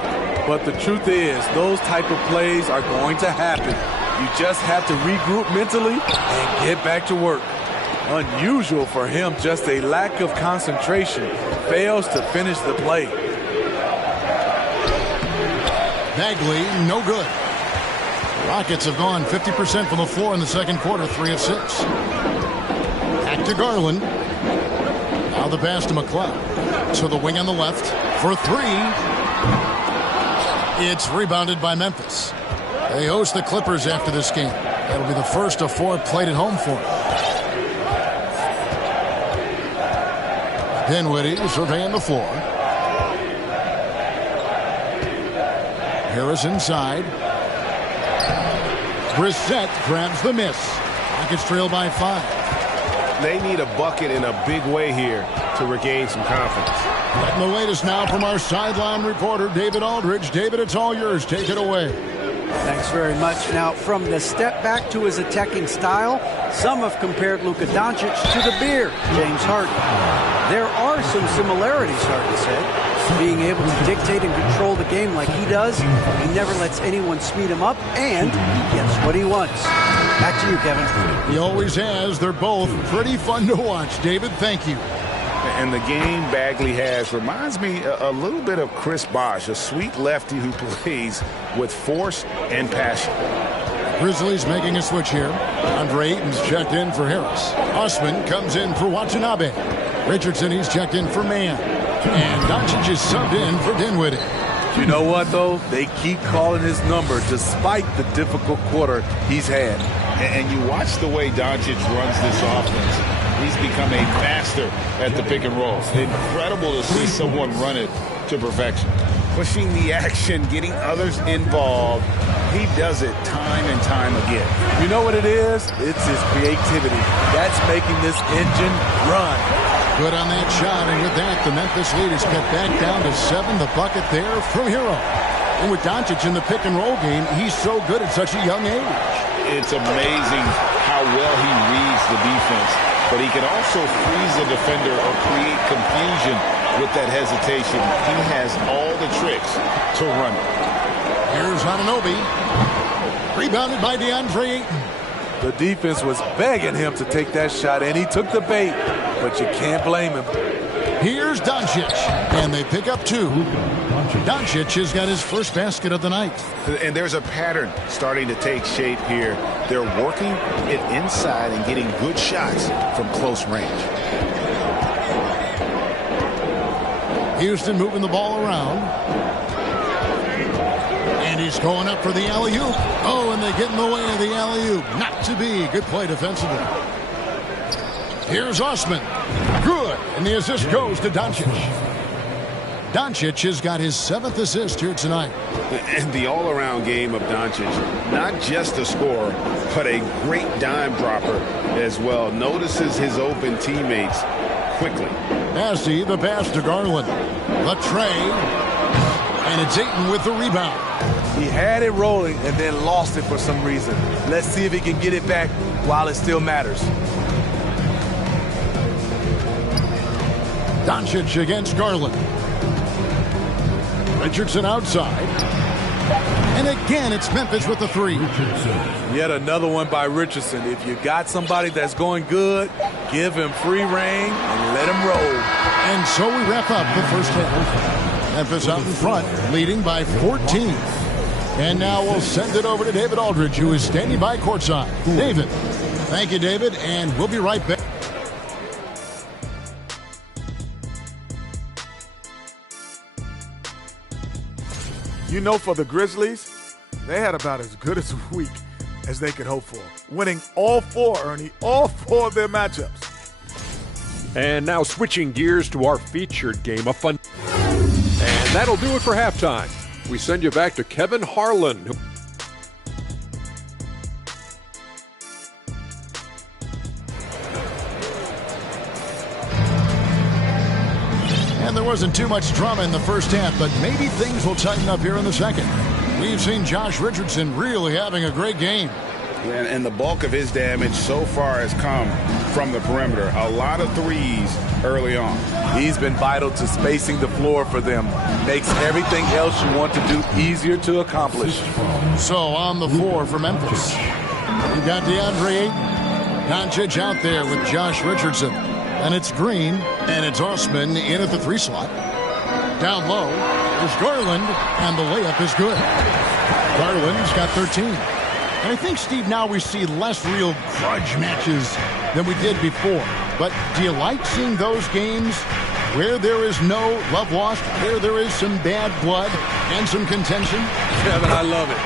But the truth is, those type of plays are going to happen. You just have to regroup mentally and get back to work. Unusual for him, just a lack of concentration. Fails to finish the play. Bagley, no good. Rockets have gone 50% from the floor in the second quarter, 3 of 6. Back to Garland. Now the pass to McLeod. To the wing on the left for 3. It's rebounded by Memphis. They host the Clippers after this game. That'll be the first of 4 played at home for them. Dinwiddie surveying the floor. Harris inside. Brissett grabs the miss. Rockets trail by 5. They need a bucket in a big way here to regain some confidence. Getting the latest now from our sideline reporter, David Aldridge. David, it's all yours. Take it away. Thanks very much. Now, from the step back to his attacking style, some have compared Luka Doncic to the bear, James Harden. There are some similarities, Harden said. Being able to dictate and control the game like he does, he never lets anyone speed him up, and he gets what he wants. Back to you, Kevin. He always has. They're both pretty fun to watch. David, thank you. And the game Bagley has reminds me a little bit of Chris Bosh, a sweet lefty who plays with force and passion. Grizzlies making a switch here. Andre Ayton's checked in for Harris. Osman comes in for Watanabe. Richardson, he's checked in for Mann. And Doncic is subbed in for Dinwiddie. You know what, though? They keep calling his number despite the difficult quarter he's had. And you watch the way Doncic runs this offense. He's become a master at the pick and roll. Incredible to see someone run it to perfection. Pushing the action, getting others involved. He does it time and time again. You know what it is? It's his creativity. That's making this engine run. Good on that shot, and with that, the Memphis lead is cut back down to 7. The bucket there from Hero. And with Doncic in the pick and roll game, he's so good at such a young age. It's amazing how well he reads the defense, but he can also freeze a defender or create confusion with that hesitation. He has all the tricks to run it. Here's Anunoby. Rebounded by DeAndre Ayton. The defense was begging him to take that shot, and he took the bait, but you can't blame him. Here's Doncic, and they pick up 2. Doncic has got his first basket of the night. And there's a pattern starting to take shape here. They're working it inside and getting good shots from close range. Houston moving the ball around. And he's going up for the alley-oop. Oh, and they get in the way of the alley-oop. Not to be. Good play defensively. Here's Osman. Good. And the assist goes to Doncic. Doncic has got his 7th assist here tonight. And the all-around game of Doncic, not just a scorer, but a great dime dropper as well. Notices his open teammates quickly. Nasty, the pass to Garland. The tray. And it's Ayton with the rebound. He had it rolling and then lost it for some reason. Let's see if he can get it back while it still matters. Doncic against Garland. Richardson outside. And again, it's Memphis with the 3. Yet another one by Richardson. If you got somebody that's going good, give him free reign and let him roll. And so we wrap up the first half. Memphis out in front, leading by 14. And now we'll send it over to David Aldridge, who is standing by courtside. David. Thank you, David, and we'll be right back. You know, for the Grizzlies, they had about as good as a week as they could hope for. Winning all 4, Ernie, all 4 of their matchups. And now switching gears to our featured game of fun. And that'll do it for halftime. We send you back to Kevin Harlan. And there wasn't too much drama in the first half, but maybe things will tighten up here in the second. We've seen Josh Richardson really having a great game. And the bulk of his damage so far has come from the perimeter. A lot of threes early on. He's been vital to spacing the floor for them. Makes everything else you want to do easier to accomplish. So on the floor for Memphis, you got DeAndre Ayton. Doncic out there with Josh Richardson. And it's Green, and it's Osman in at the 3 slot. Down low, there's Garland, and the layup is good. Garland's got 13. And I think, Steve, now we see less real grudge matches than we did before. But do you like seeing those games where there is no love lost, where there is some bad blood and some contention? Kevin, I love it.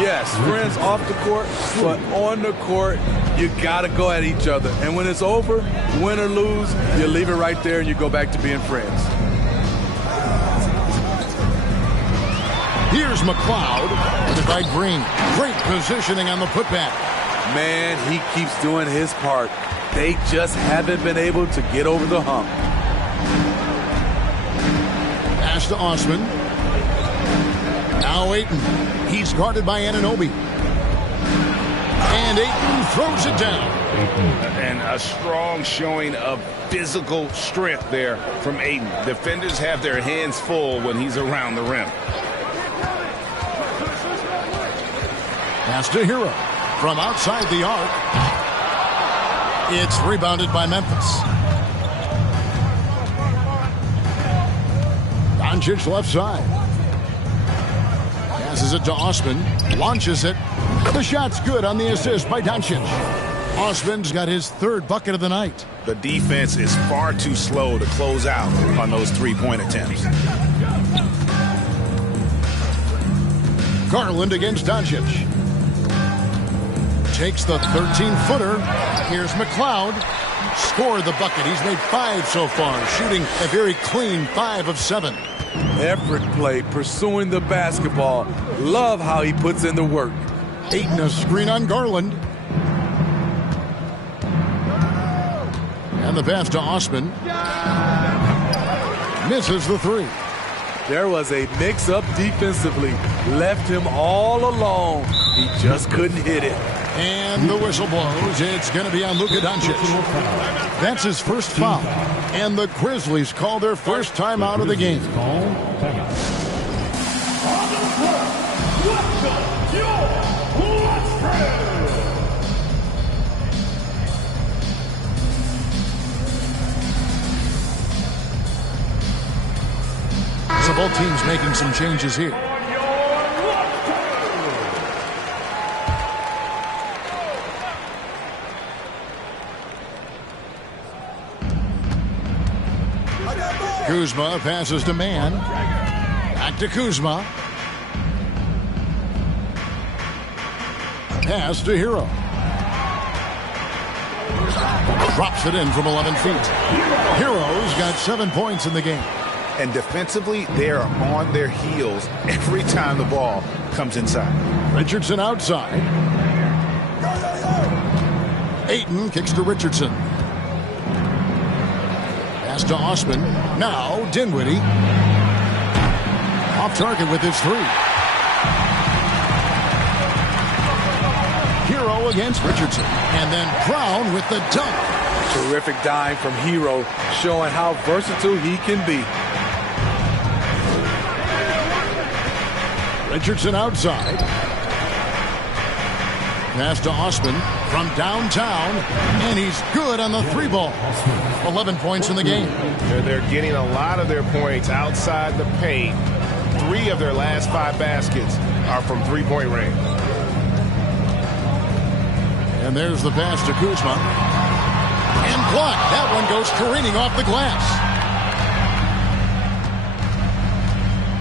Yes, friends off the court, but on the court, you got to go at each other. And when it's over, win or lose, you leave it right there and you go back to being friends. Here's McLeod, and by Green. Great positioning on the putback. Man, he keeps doing his part. They just haven't been able to get over the hump. Pass to Osman. Now Ayton. He's guarded by Anunoby. And Ayton throws it down. And a strong showing of physical strength there from Ayton. Defenders have their hands full when he's around the rim. Pass to Hero. From outside the arc. It's rebounded by Memphis. Doncic left side. Passes it to Osman. Launches it. The shot's good on the assist by Doncic. Osman's got his 3rd bucket of the night. The defense is far too slow to close out on those 3-point attempts. Garland against Doncic. Takes the 13-footer. Here's McLeod. scored the bucket. He's made 5 so far, shooting a very clean 5 of 7. Effort play, pursuing the basketball. Love how he puts in the work. Ayton a screen on Garland. And the pass to Osman. Misses the 3. There was a mix-up defensively. Left him all alone. He just couldn't hit it. And the whistle blows. It's going to be on Luka Doncic. That's his first foul. And the Grizzlies call their first time out of the game. So both teams making some changes here. Kuzma passes to Mann. Back to Kuzma. Pass to Hero. Drops it in from 11 feet. Hero's got 7 points in the game. And defensively, they are on their heels every time the ball comes inside. Richardson outside. Ayton kicks to Richardson. Pass to Osman. Now Dinwiddie. Off target with his 3. Hero against Richardson. And then Brown with the dunk. Terrific dime from Hero, showing how versatile he can be. Richardson outside. Pass to Osman from downtown, and he's good on the 3 ball. 11 points in the game. They're getting a lot of their points outside the paint. 3 of their last 5 baskets are from 3-point range. And there's the pass to Kuzma. And blocked. That one goes careening off the glass.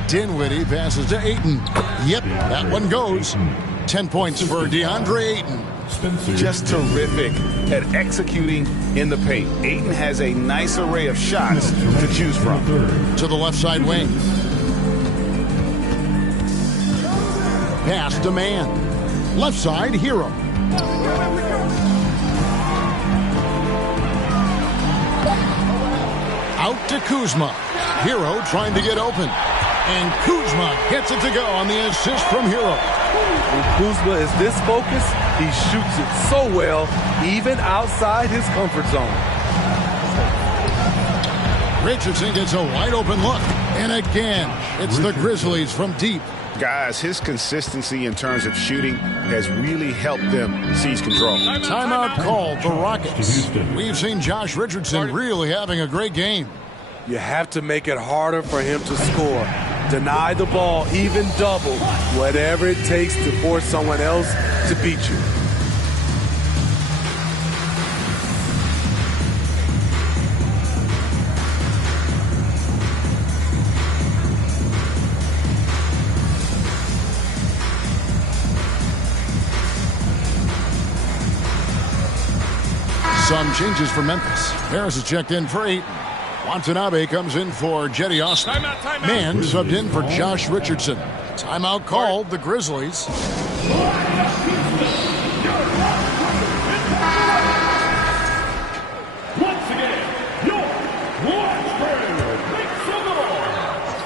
Dinwiddie passes to Ayton. Yep, that one goes. 10 points for DeAndre Ayton. Just terrific at executing in the paint. Ayton has a nice array of shots to choose from. To the left side wing. Pass to Mann. Left side, Hero. Out to Kuzma. Hero trying to get open. And Kuzma gets it to go on the assist from Hero. When Kuzma is this focused, he shoots it so well, even outside his comfort zone. Richardson gets a wide open look. And again, it's the Grizzlies from deep. Guys, his consistency in terms of shooting has really helped them seize control. Timeout called the Rockets. We've seen Josh Richardson really having a great game. You have to make it harder for him to score. Deny the ball, even double, whatever it takes to force someone else to beat you. Some changes for Memphis. Harris is checked in for 8. Watanabe comes in for Jetty Austin. Mann subbed in for Josh Richardson. Timeout called the Grizzlies. Once again, your Watford makes some noise.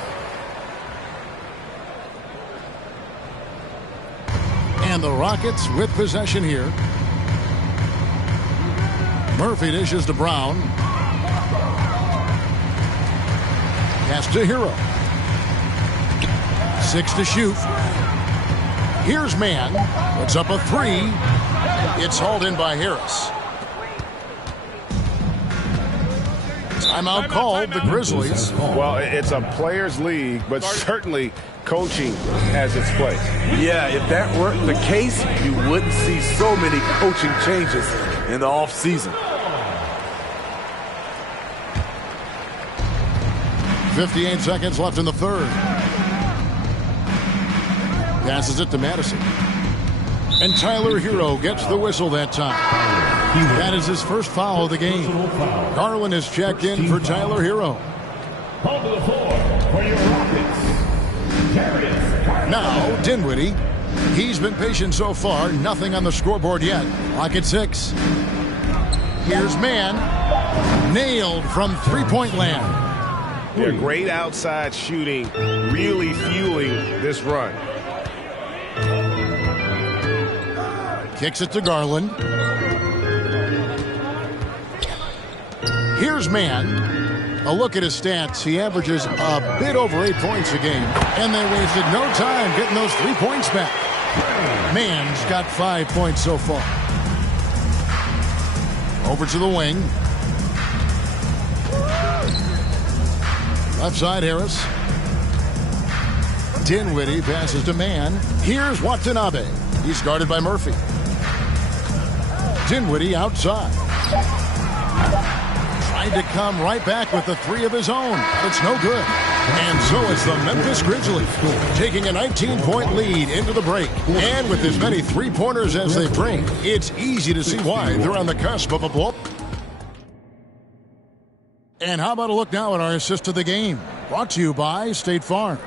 And the Rockets with possession here. Murphy dishes to Brown. Pass to Hero. 6 to shoot. Here's Mann. Puts up a 3. It's hauled in by Harris. Timeout called the Grizzlies. Well, it's a players' league, but certainly coaching has its place. Yeah, if that weren't the case, you wouldn't see so many coaching changes in the offseason. 58 seconds left in the third. Passes it to Madison. And Tyler Hero gets the whistle that time. That is his first foul of the game. Garland is checked in for Tyler Hero. On to the floor for your Rockets, Now, Dinwiddie. He's been patient so far. Nothing on the scoreboard yet. Rocket 6. Here's Mann. Nailed from three-point land. Yeah, great outside shooting, really fueling this run. Kicks it to Garland. Here's Mann. A look at his stats. He averages a bit over 8 points a game. And they wasted no time getting those 3 points back. Mann's got 5 points so far. Over to the wing. Left side, Harris. Dinwiddie passes to Mann. Here's Watanabe. He's guarded by Murphy. Dinwiddie outside. Tried to come right back with the three of his own. It's no good. And so it's the Memphis Grizzlies taking a 19-point lead into the break. And with as many three-pointers as they bring, it's easy to see why they're on the cusp of a blow. And how about a look now at our assist of the game? Brought to you by State Farm.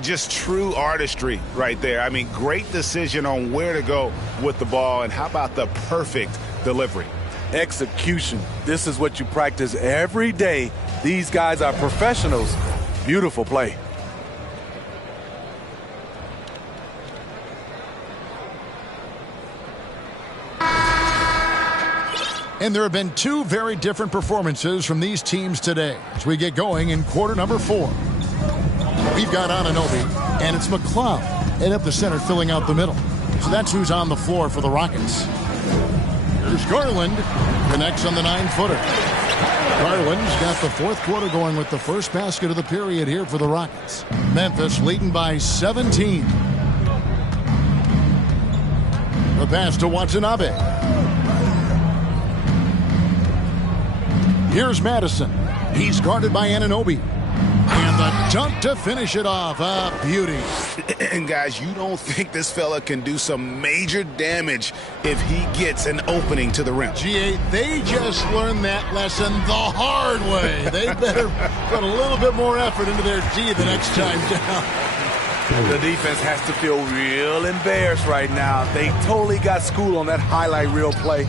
Just true artistry right there. I mean, great decision on where to go with the ball, and how about the perfect delivery? Execution. This is what you practice every day. These guys are professionals. Beautiful play. And there have been two very different performances from these teams today as we get going in quarter number 4. We've got Anunoby, and it's McCloud, and up the center filling out the middle. So that's who's on the floor for the Rockets. Here's Garland, connects on the 9-footer. Garland's got the fourth quarter going with the first basket of the period here for the Rockets. Memphis leading by 17. The pass to Watanabe. Here's Madison. He's guarded by Anunoby. And the dunk to finish it off. A beauty. And guys, you don't think this fella can do some major damage if he gets an opening to the rim. G.A., they just learned that lesson the hard way. They better put a little bit more effort into their D the next time down. The defense has to feel real embarrassed right now. They totally got schooled on that highlight reel play.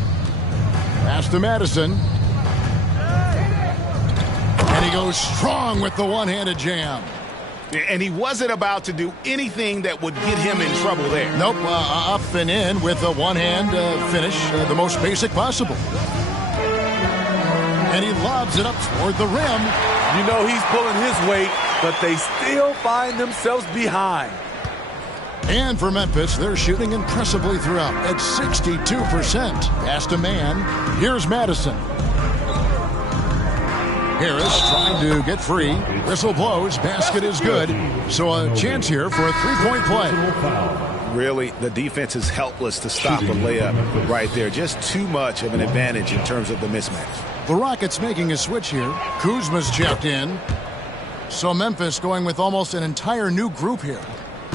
Pass to Madison. And he goes strong with the one-handed jam. And he wasn't about to do anything that would get him in trouble there. Nope, up and in with a one-hand finish, the most basic possible. And he lobs it up toward the rim. You know he's pulling his weight, but they still find themselves behind. And for Memphis, they're shooting impressively throughout at 62%. Pass to Mann. Here's Madison. Harris trying to get free. Whistle blows. Basket is good. So a chance here for a three-point play. Really, the defense is helpless to stop a layup right there. Just too much of an advantage in terms of the mismatch. The Rockets making a switch here. Kuzma's checked in. So Memphis going with almost an entire new group here.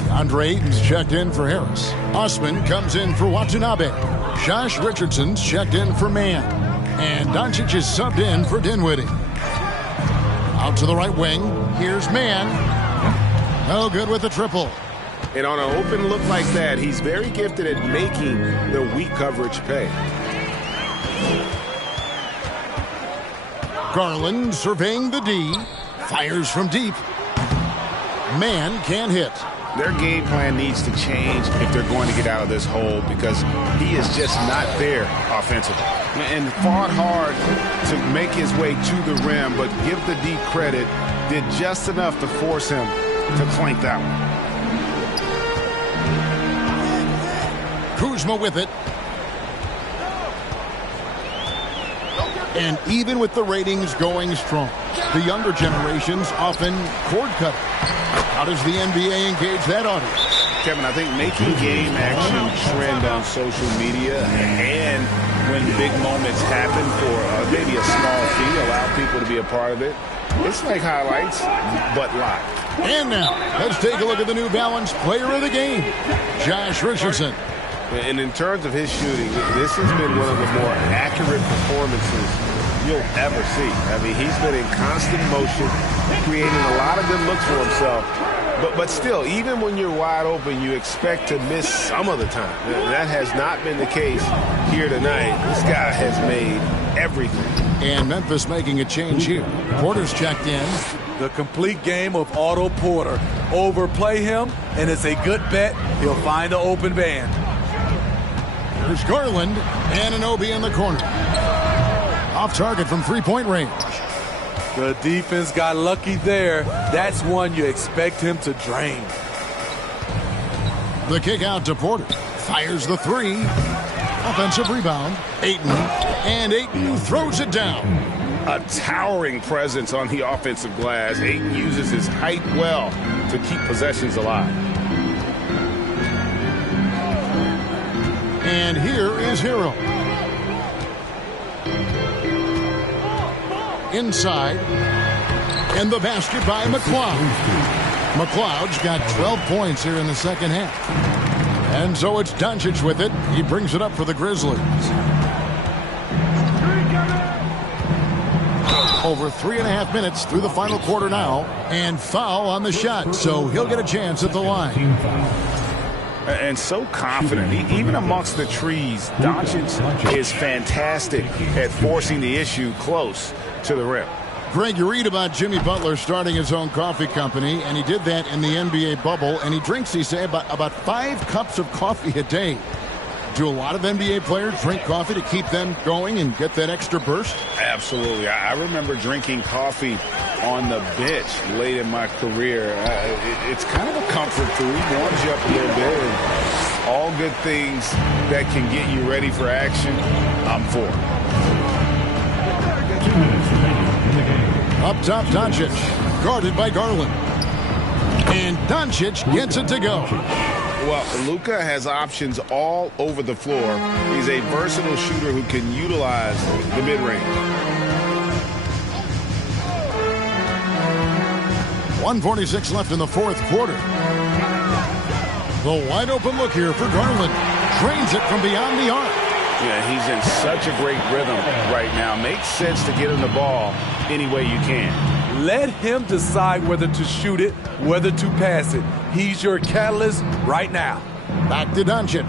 Andre Ayton's checked in for Harris. Osman comes in for Watanabe. Josh Richardson's checked in for Mann. And Doncic is subbed in for Dinwiddie. Out to the right wing. Here's Mann. No good with the triple. And on an open look like that, he's very gifted at making the weak coverage pay. Garland surveying the D. Fires from deep. Mann can't hit. Their game plan needs to change if they're going to get out of this hole, because he is just not there offensively. And fought hard to make his way to the rim, but give the D credit, did just enough to force him to clank that one. Kuzma with it. And even with the ratings going strong, the younger generations often cord cut. How does the NBA engage that audience? Kevin, I think making game action trend on social media, and when big moments happen for maybe a small fee, allow people to be a part of it. It's like highlights, but live. And now, let's take a look at the New Balance player of the game, Josh Richardson. And in terms of his shooting, this has been one of the more accurate performances you'll ever see. I mean, he's been in constant motion, creating a lot of good looks for himself. But still, even when you're wide open, you expect to miss some of the time. That has not been the case here tonight. This guy has made everything. And Memphis making a change here. Porter's checked in. The complete game of Otto Porter. Overplay him, and it's a good bet he'll find an open man. There's Garland and Anunoby in the corner. Off target from three-point range. The defense got lucky there. That's one you expect him to drain. The kick out to Porter. Fires the three. Offensive rebound. Ayton. And Ayton throws it down. A towering presence on the offensive glass. Ayton uses his height well to keep possessions alive. And here is Hero. Inside. And the basket by McLeod. McLeod's got 12 points here in the second half. And so it's Doncic with it. He brings it up for the Grizzlies. Over 3.5 minutes through the final quarter now. And foul on the shot, so he'll get a chance at the line. And so confident. Even amongst the trees, Doncic is fantastic at forcing the issue close to the rim. Greg, you read about Jimmy Butler starting his own coffee company, and he did that in the NBA bubble, and he drinks, he said, about 5 cups of coffee a day. Do a lot of NBA players drink coffee to keep them going and get that extra burst? Absolutely. I remember drinking coffee on the bench late in my career. It's kind of a comfort food, warms you up a little bit, and all good things that can get you ready for action, I'm for. Up top, Doncic, guarded by Garland. And Doncic gets it to go. Well, Luka has options all over the floor. He's a versatile shooter who can utilize the mid-range. 1:46 left in the fourth quarter. The wide open look here for Garland. Drains it from beyond the arc. Yeah, he's in such a great rhythm right now. Makes sense to get him the ball any way you can. Let him decide whether to shoot it, whether to pass it. He's your catalyst right now. Back to Doncic.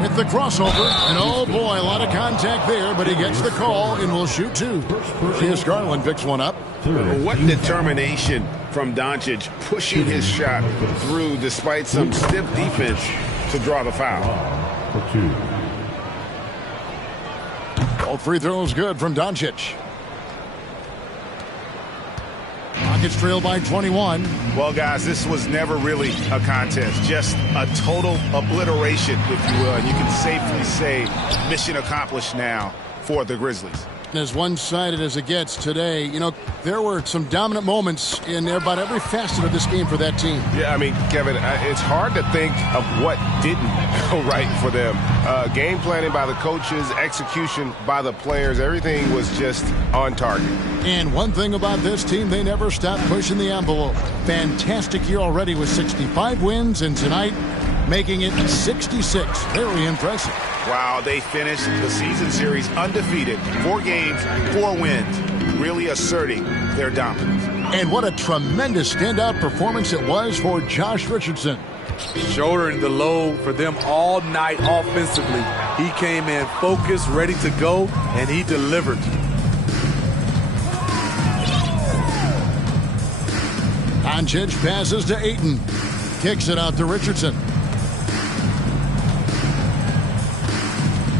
With the crossover, and oh boy, a lot of contact there, but he gets the call and will shoot 2. Here's Garland, picks one up. What determination from Doncic, pushing his shot through despite some stiff defense to draw the foul. All free throws good from Doncic. Rockets trail by 21. Well, guys, this was never really a contest. Just a total obliteration, if you will. And you can safely say mission accomplished now for the Grizzlies. As one-sided as it gets today, you know, there were some dominant moments in about every facet of this game for that team. Yeah, I mean, Kevin, it's hard to think of what didn't go right for them. Game planning by the coaches, execution by the players, everything was just on target. And one thing about this team, they never stopped pushing the envelope. Fantastic year already with 65 wins, and tonight making it 66. Very impressive. Wow, they finished the season series undefeated. 4 games, 4 wins, really asserting their dominance. And what a tremendous standout performance it was for Josh Richardson. Shouldering the load for them all night offensively. He came in focused, ready to go, and he delivered. Doncic passes to Ayton. Kicks it out to Richardson.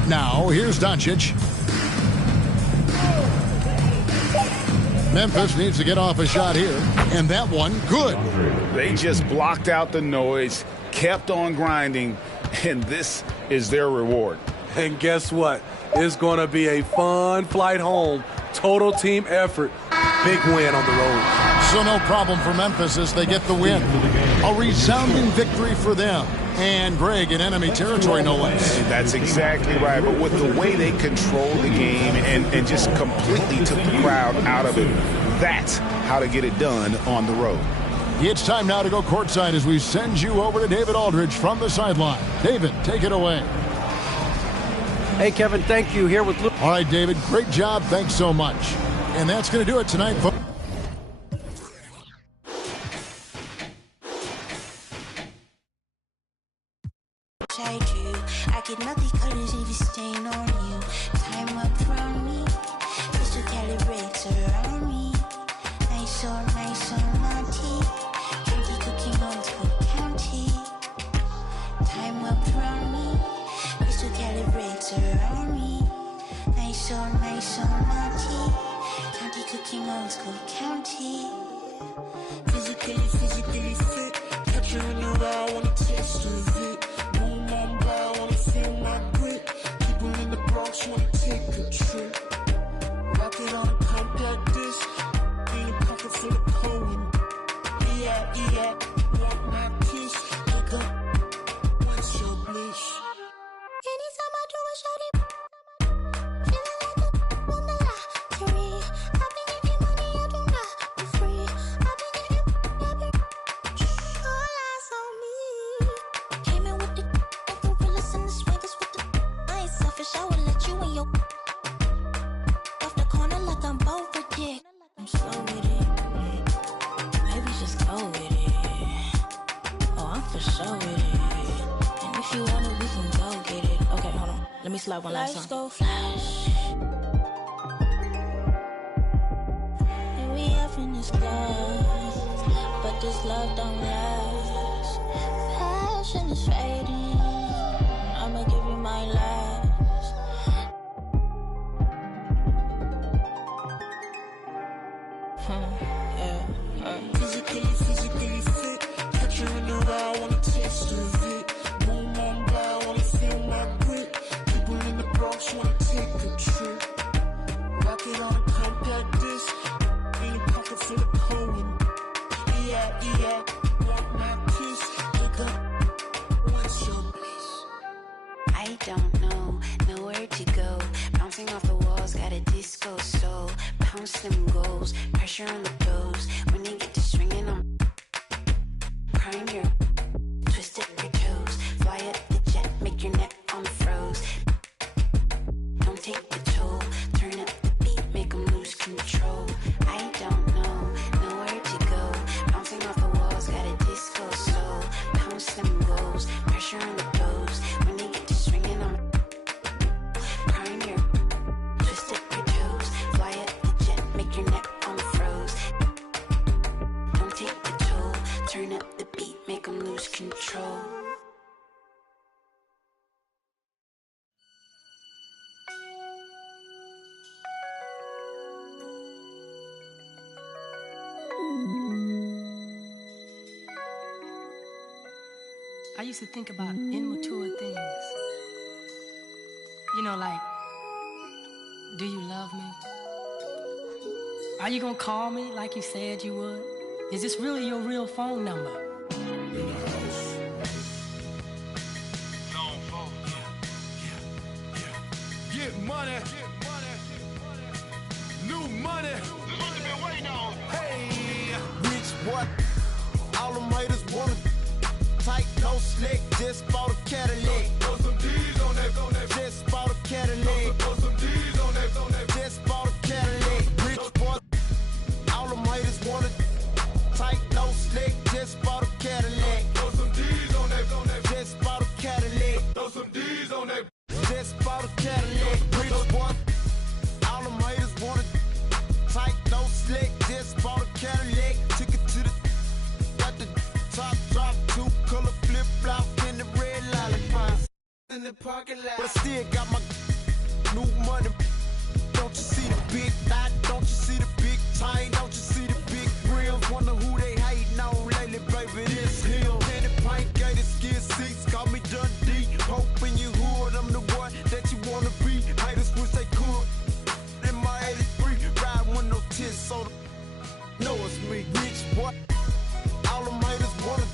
Now, here's Doncic. Memphis needs to get off a shot here. And that one, good. They just blocked out the noise, kept on grinding, and this is their reward. And guess what? It's going to be a fun flight home. Total team effort. Big win on the road. So no problem for Memphis as they get the win. A resounding victory for them. And Greg in enemy territory, no less. That's exactly right. But with the way they controlled the game and just completely took the crowd out of it, that's how to get it done on the road. It's time now to go courtside as we send you over to David Aldridge from the sideline. David, take it away. Hey, Kevin, thank you. Here with Luke. All right, David, great job. Thanks so much. And that's going to do it tonight, folks. I get nothing colors if it's stain on you. Time up from me, crystal calibrates around me. Nice or naughty. Candy cooking on Cook County. Time up from me, crystal calibrates around me. Nice or naughty. Candy cooking on Cook County. Physically fit. Catch you in the raw, wanna taste of it. Feel my grit. People in the Bronx wanna take a trip. Rock it on a compact disc. In a pocket full of coin. Yeah. Want my kiss. Wake up. What's your bliss? Anytime I do a shawty, feeling like a on the lottery. I've been getting money, I do not be free. I've been all eyes on me. Came in with the gorillas and the swingers with the I ain't selfish, I will let you in your off the corner like I'm both a dick. I'm slow with it. Maybe just go with it. Oh, I'm for sure with it. And if you want it, we can go get it. Okay, hold on. Let me slide one last time. Let's go flash. And we up in this class, but this love don't last. Passion is fading. I'ma give you my last. Physically fit. Catch you in the raw, wanna taste of it. Boom, on by, wanna feel my grit. People in the Bronx wanna take a trip. Rock it on a compact disc. In a pocket full of coin. Yeah. Want my kiss. Wake up. What's your bliss? I don't know, nowhere to go. Bouncing off the walls, got a disco soul. Pounce them goals, pressure on the toes. When they get to swinging on, prime your, twist up your toes. Fly up the jet, make your neck on froze. Don't take the toll, turn up the beat, make them lose control. I don't know, nowhere to go. Bouncing off the walls, got a disco soul. Pounce them goals, pressure on the toes. When they get to swinging on, prime your, twist up your toes. Fly up the jet, make your neck on froze. Don't take the toll, turn up the beat, make them lose control. I used to think about immature things. You know, like, do you love me? Are you gonna call me like you said you would? Is this really your real phone number? Get money. New money. This is what you've been waiting on. Hey. Rich what? All them haters wanna tight, no slick, just bought a Cadillac. Throw some D's on that. Just bought a Cadillac. Throw some D's on that. Just bought a Cadillac. Rich boy. All them haters wanna tight, no slick, just bought a Cadillac. Throw some D's on that. Just bought a Cadillac. Throw some D's on that. Just bought a Cadillac. Rich boy. All them haters wanna tight, no slick, just bought a Cadillac. Took it to the got the top drop, 2-color flip flop in the red lollipop in the parking lot. But I still got my new money. Don't you see the big dot? Don't you see the big chain? Don't you see the big rims? Wonder who they hating on lately, baby. This him. Candy paint, gated skid seats, call me Dundee. Hope in your hood, I'm the one that you wanna be. Haters wish they could. In my 83, ride with no tits, so the know it's me. Rich boy. All them haters wanna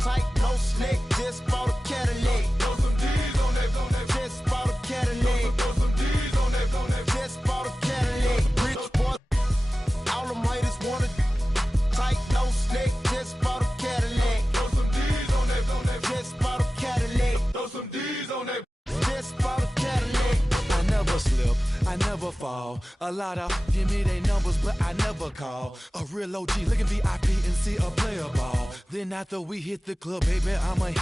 tight, no slick, just bought a Cadillac. Throw some D's on that. Just bought a Cadillac. Throw some D's on that. Just bought a Cadillac. Rich boy. All them haters wanna tight, no slick, just ball. A lot of give me their numbers, but I never call. A real OG, look at VIP and see a player ball. Then after we hit the club, baby, I'm a... And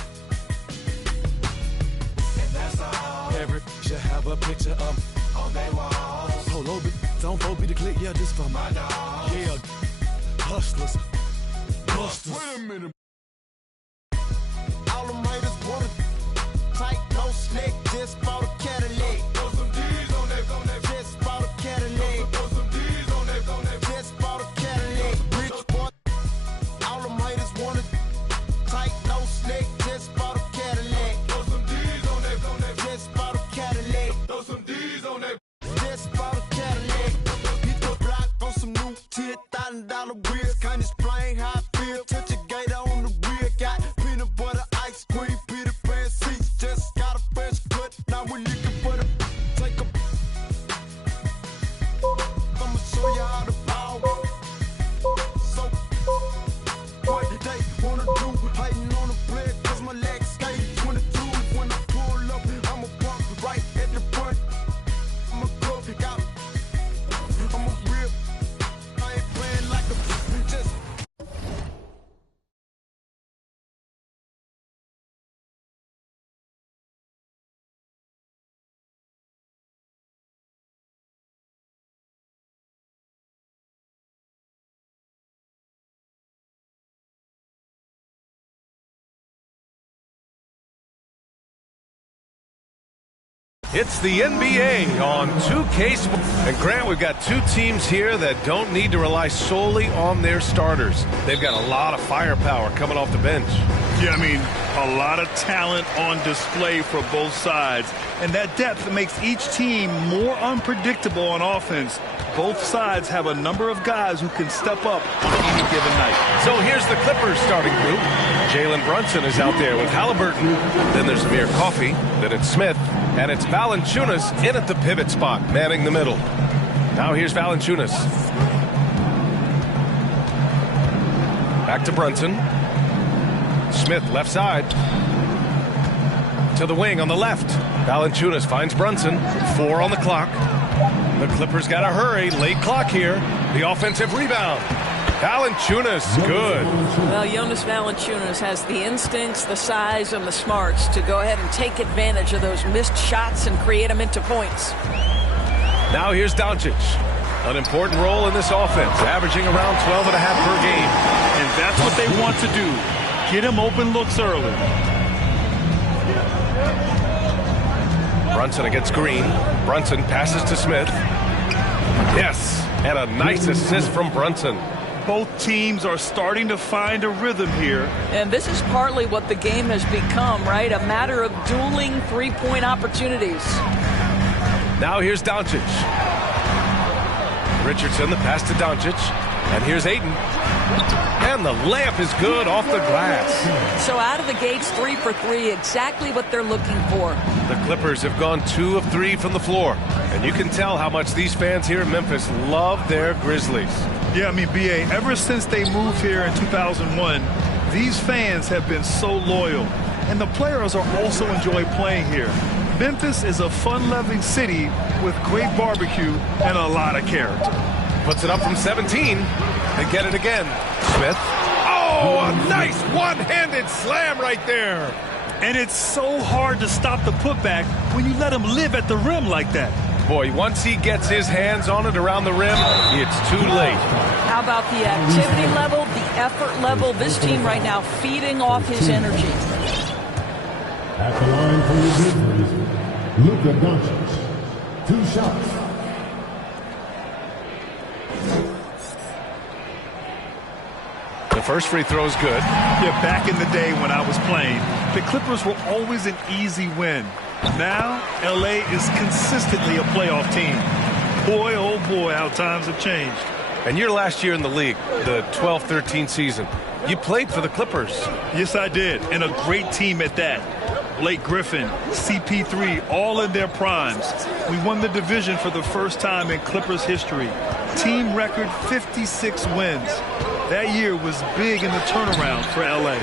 that's all. Every should have a picture of on their walls. Polo, don't go be the click, yeah, this for my dog. Yeah, hustlers, busters. Wait a minute. All them haters wanna tight, no slick, just bought a Cadillac. Throw some D's on that, just bought a Cadillac. Throw some D's on that, just bought a Cadillac. Rich boy, all them haters wanna tight, no slick, just bought a Cadillac. Throw some D's on that, just bought a Cadillac. Throw some D's on that, just bought a Cadillac. Hit the block on some new $10,000 wheels, can't explain how I feel. Touch a gator on the rear, got peanut butter, ice cream, Peter Pan seats, just got a fresh cut. Now we're looking for the take a. I'ma show you how to ball. So what they wanna do, hating on the player, cause my legs skate 22. When I pull up, I'ma park right at the front. I'ma go, got, I'm a real, I ain't playing like a just. It's the NBA on 2K Sports. And Grant, we've got two teams here that don't need to rely solely on their starters. They've got a lot of firepower coming off the bench. Yeah, I mean, a lot of talent on display for both sides. And that depth makes each team more unpredictable on offense. Both sides have a number of guys who can step up on any given night. So here's the Clippers starting group. Jalen Brunson is out there with Halliburton. Then there's Amir Coffey. Then it's Smith. And it's Valanciunas in at the pivot spot, manning the middle. Now here's Valanciunas. Back to Brunson. Smith left side. To the wing on the left. Valanciunas finds Brunson. 4 on the clock. The Clippers got to hurry. Late clock here. The offensive rebound. Valanciunas, good. Well, Jonas Valanciunas has the instincts, the size, and the smarts to go ahead and take advantage of those missed shots and create them into points. Now here's Doncic. An important role in this offense, averaging around 12.5 per game. And that's what they want to do. Get him open looks early. Brunson against Green. Brunson passes to Smith. Yes, and a nice assist from Brunson. Both teams are starting to find a rhythm here. And this is partly what the game has become, right? A matter of dueling three-point opportunities. Now here's Doncic. Richardson, the pass to Doncic. And here's Ayton. And the layup is good off the glass. So out of the gates, 3 for 3, exactly what they're looking for. The Clippers have gone 2 of 3 from the floor. And you can tell how much these fans here in Memphis love their Grizzlies. Yeah, I mean, B.A., ever since they moved here in 2001, these fans have been so loyal. And the players are also enjoy playing here. Memphis is a fun-loving city with great barbecue and a lot of character. Puts it up from 17. They get it again. Smith. Oh, a nice one-handed slam right there. And it's so hard to stop the putback when you let him live at the rim like that. Boy, once he gets his hands on it around the rim, it's too late. How about the activity level, the effort level? This team right now feeding off his energy. At the line for the Grizzlies, Luka Doncic. 2 shots. The first free throw is good. Yeah, back in the day when I was playing, the Clippers were always an easy win. Now, L.A. is consistently a playoff team. Boy, oh boy, how times have changed. And your last year in the league, the 12-13 season, you played for the Clippers. Yes, I did, and a great team at that. Blake Griffin, CP3, all in their primes. We won the division for the first time in Clippers history. Team record 56 wins. That year was big in the turnaround for L.A.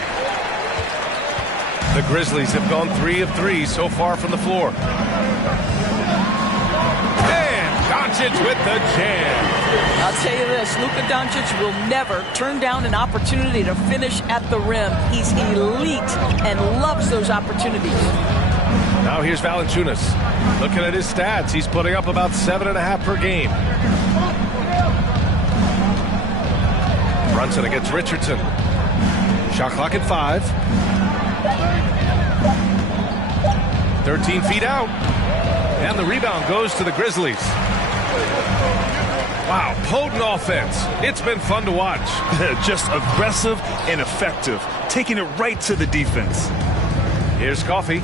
The Grizzlies have gone 3 of 3 so far from the floor. And Doncic with the jam. I'll tell you this, Luka Doncic will never turn down an opportunity to finish at the rim. He's elite and loves those opportunities. Now here's Valanciunas. Looking at his stats, he's putting up about 7.5 per game. Brunson against Richardson. Shot clock at 5. 13 feet out. And the rebound goes to the Grizzlies. Wow, potent offense. It's been fun to watch. Just aggressive and effective, taking it right to the defense. Here's Coffey.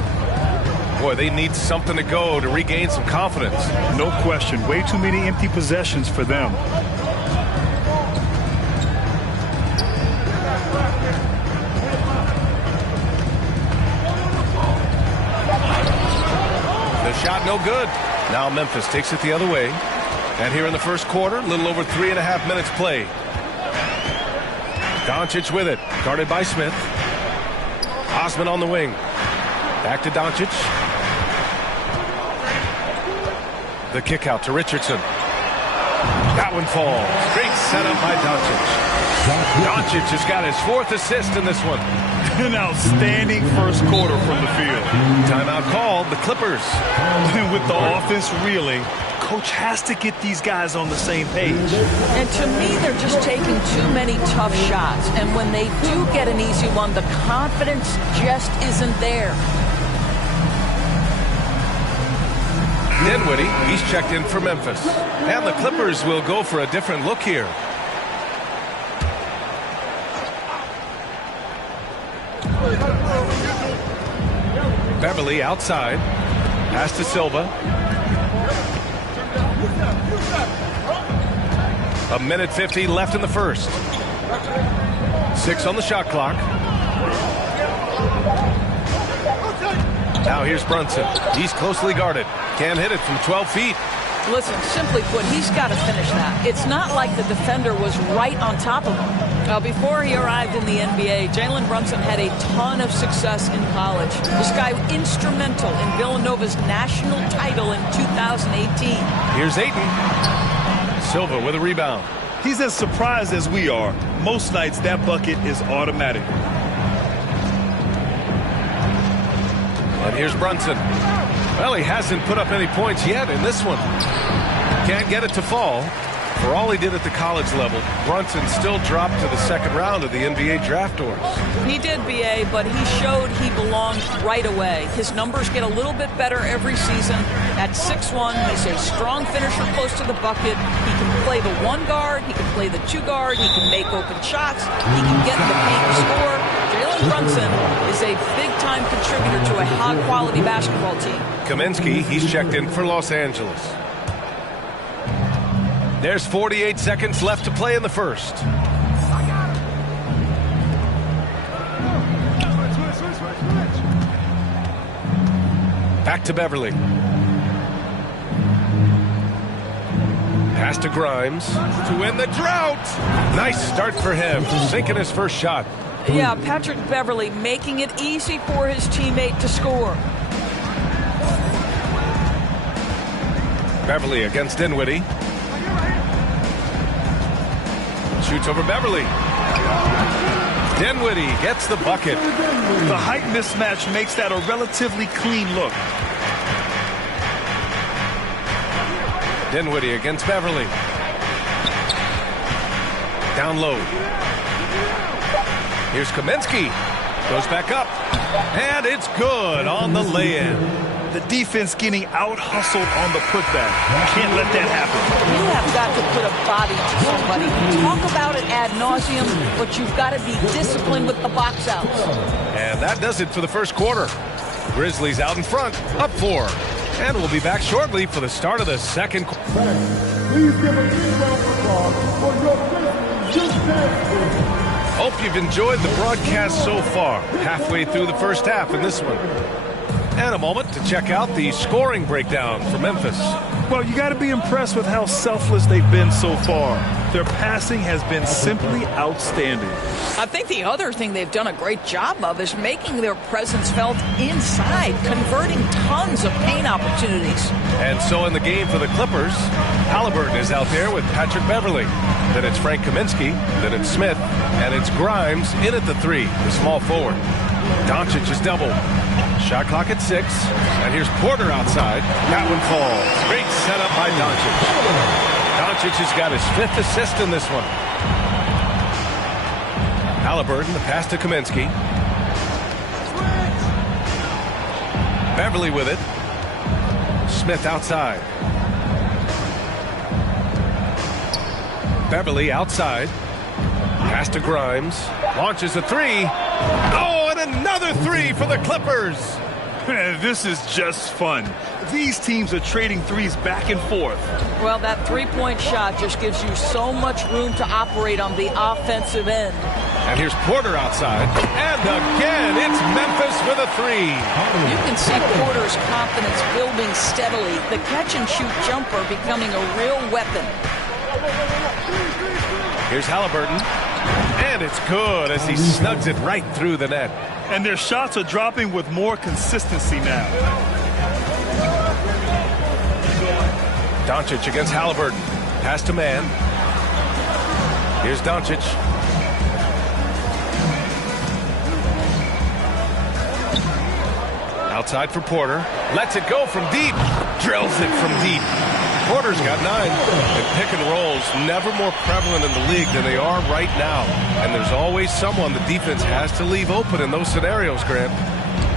Boy, they need something to go to regain some confidence. No question. Way too many empty possessions for them. The shot no good. Now Memphis takes it the other way. And here in the first quarter, a little over 3.5 minutes played. Doncic with it, guarded by Smith. Osman on the wing. Back to Doncic. The kick out to Richardson. That one falls. Great setup by Doncic. Doncic has got his 4th assist in this one. An outstanding first quarter from the field. Timeout called, the Clippers. And with the offense reeling, coach has to get these guys on the same page. And to me, they're just taking too many tough shots. And when they do get an easy one, the confidence just isn't there. Dinwiddie, he's checked in for Memphis. And the Clippers will go for a different look here. Beverly outside. Pass to Silva. A minute 50 left in the first. 6 on the shot clock. Now here's Brunson. He's closely guarded. Can't hit it from 12 feet. Listen, simply put, he's got to finish that. It's not like the defender was right on top of him. Now, before he arrived in the NBA, Jalen Brunson had a ton of success in college. This guy instrumental in Villanova's national title in 2018. Here's Ayton. Silva with a rebound. He's as surprised as we are. Most nights, that bucket is automatic. And here's Brunson. Well, he hasn't put up any points yet in this one. Can't get it to fall. For all he did at the college level, Brunson still dropped to the second round of the NBA draft doors. He did, B.A., but he showed he belonged right away. His numbers get a little bit better every season. At 6'1", he's a strong finisher close to the bucket. He can play the 1 guard. He can play the 2 guard. He can make open shots. He can get in the paint and score. Jalen Brunson is a big-time contributor to a high-quality basketball team. Kaminsky, he's checked in for Los Angeles. There's 48 seconds left to play in the first. Back to Beverly. Pass to Grimes to win the drought. Nice start for him, sinking his first shot. Yeah, Patrick Beverly making it easy for his teammate to score. Beverly against Dinwiddie. Shoots over Beverly. Dinwiddie gets the bucket. The height mismatch makes that a relatively clean look. Dinwiddie against Beverly. Down low. Here's Kaminsky. Goes back up. And it's good on the lay-in. The defense getting out-hustled on the putback. You can't let that happen. You have got to put a body on somebody. You talk about it ad nauseum, but you've got to be disciplined with the box outs. And that does it for the first quarter. Grizzlies out in front, up 4. And we'll be back shortly for the start of the second quarter. Please give a big round of applause for your Grizzlies. Hope you've enjoyed the broadcast so far. Halfway through the first half in this one. And a moment to check out the scoring breakdown for Memphis. Well, you got to be impressed with how selfless they've been so far. Their passing has been simply outstanding. I think the other thing they've done a great job of is making their presence felt inside, converting tons of paint opportunities. And so in the game for the Clippers, Halliburton is out there with Patrick Beverly. Then it's Frank Kaminsky, then it's Smith, and it's Grimes in at the 3, the small forward. Doncic is doubled. Shot clock at 6, and here's Porter outside. That one falls. Great setup by Doncic. Doncic has got his 5th assist in this one. Halliburton, the pass to Kaminsky. Beverly with it. Smith outside. Beverly outside. Pass to Grimes. Launches a 3. Oh, and another 3 for the Clippers. Man, this is just fun. These teams are trading threes back and forth. Well, that three-point shot just gives you so much room to operate on the offensive end. And here's Porter outside. And again, it's Memphis with a 3. You can see Porter's confidence building steadily. The catch-and-shoot jumper becoming a real weapon. Here's Halliburton. And it's good as he snugs it right through the net. And their shots are dropping with more consistency now. Doncic against Halliburton. Pass to man. Here's Doncic. Outside for Porter. Lets it go from deep. Drills it from deep. Porter's got 9. And pick and rolls never more prevalent in the league than they are right now. And there's always someone the defense has to leave open in those scenarios, Grant.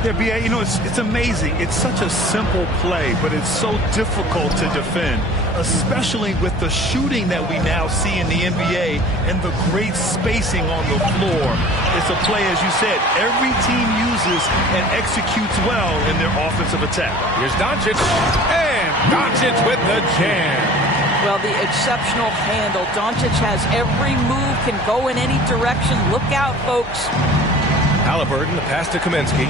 Yeah, B.A., you know, it's amazing. It's such a simple play, but it's so difficult to defend, especially with the shooting that we now see in the NBA and the great spacing on the floor. It's a play, as you said, every team uses and executes well in their offensive attack. Here's Doncic, and Doncic with the jam. Well, the exceptional handle. Doncic has every move, can go in any direction. Look out, folks. Halliburton, the pass to Kaminsky.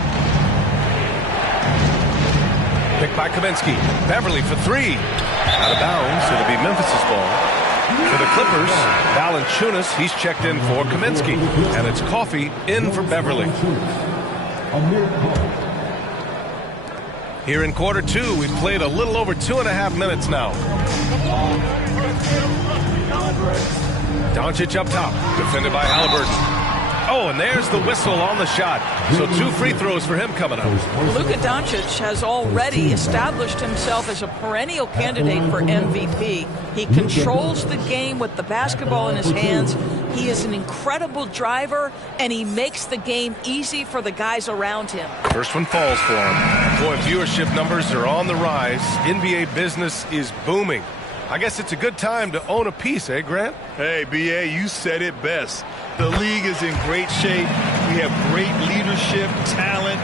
Picked by Kaminsky. Beverly for 3. Out of bounds. It'll be Memphis' ball. For the Clippers, Valanciunas, he's checked in for Kaminsky. And it's Coffey in for Beverly. Here in quarter 2, we've played a little over 2.5 minutes now. Doncic up top, defended by Halliburton. Oh, and there's the whistle on the shot. So 2 free throws for him coming up. Luka Doncic has already established himself as a perennial candidate for MVP. He controls the game with the basketball in his hands. He is an incredible driver, and he makes the game easy for the guys around him. First one falls for him. Boy, viewership numbers are on the rise. NBA business is booming. I guess it's a good time to own a piece, eh, Grant? Hey, B.A., you said it best. The league is in great shape. We have great leadership, talent.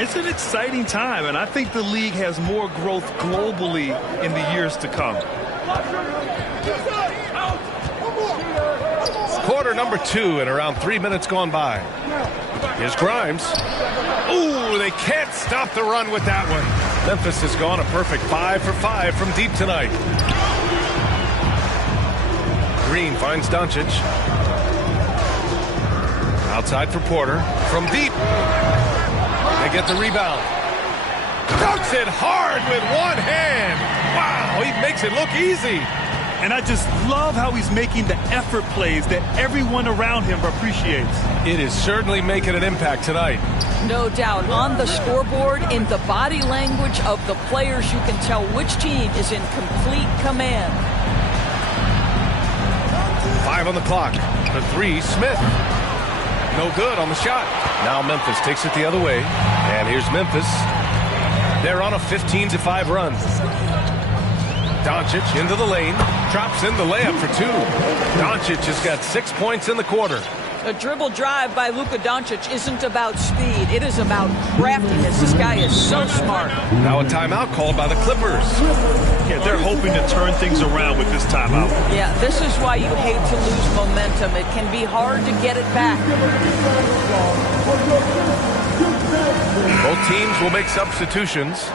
It's an exciting time, and I think the league has more growth globally in the years to come. Quarter number 2 and around 3 minutes gone by. Here's Grimes. Ooh, they can't stop the run with that one. Memphis has gone a perfect 5 for 5 from deep tonight. Green finds Doncic. Outside for Porter. From deep. They get the rebound. Dunks it hard with one hand. Wow, he makes it look easy. And I just love how he's making the effort plays that everyone around him appreciates. It is certainly making an impact tonight. No doubt. On the scoreboard, in the body language of the players, you can tell which team is in complete command. 5 on the clock. The 3, Smith. No good on the shot. Now Memphis takes it the other way. And here's Memphis. They're on a 15-5 run. Doncic into the lane. Drops in the layup for 2. Doncic has got 6 points in the quarter. A dribble drive by Luka Doncic isn't about speed. It is about craftiness. This guy is so smart. Now a timeout called by the Clippers. Yeah, they're hoping to turn things around with this timeout. Yeah, this is why you hate to lose momentum. It can be hard to get it back. Both teams will make substitutions.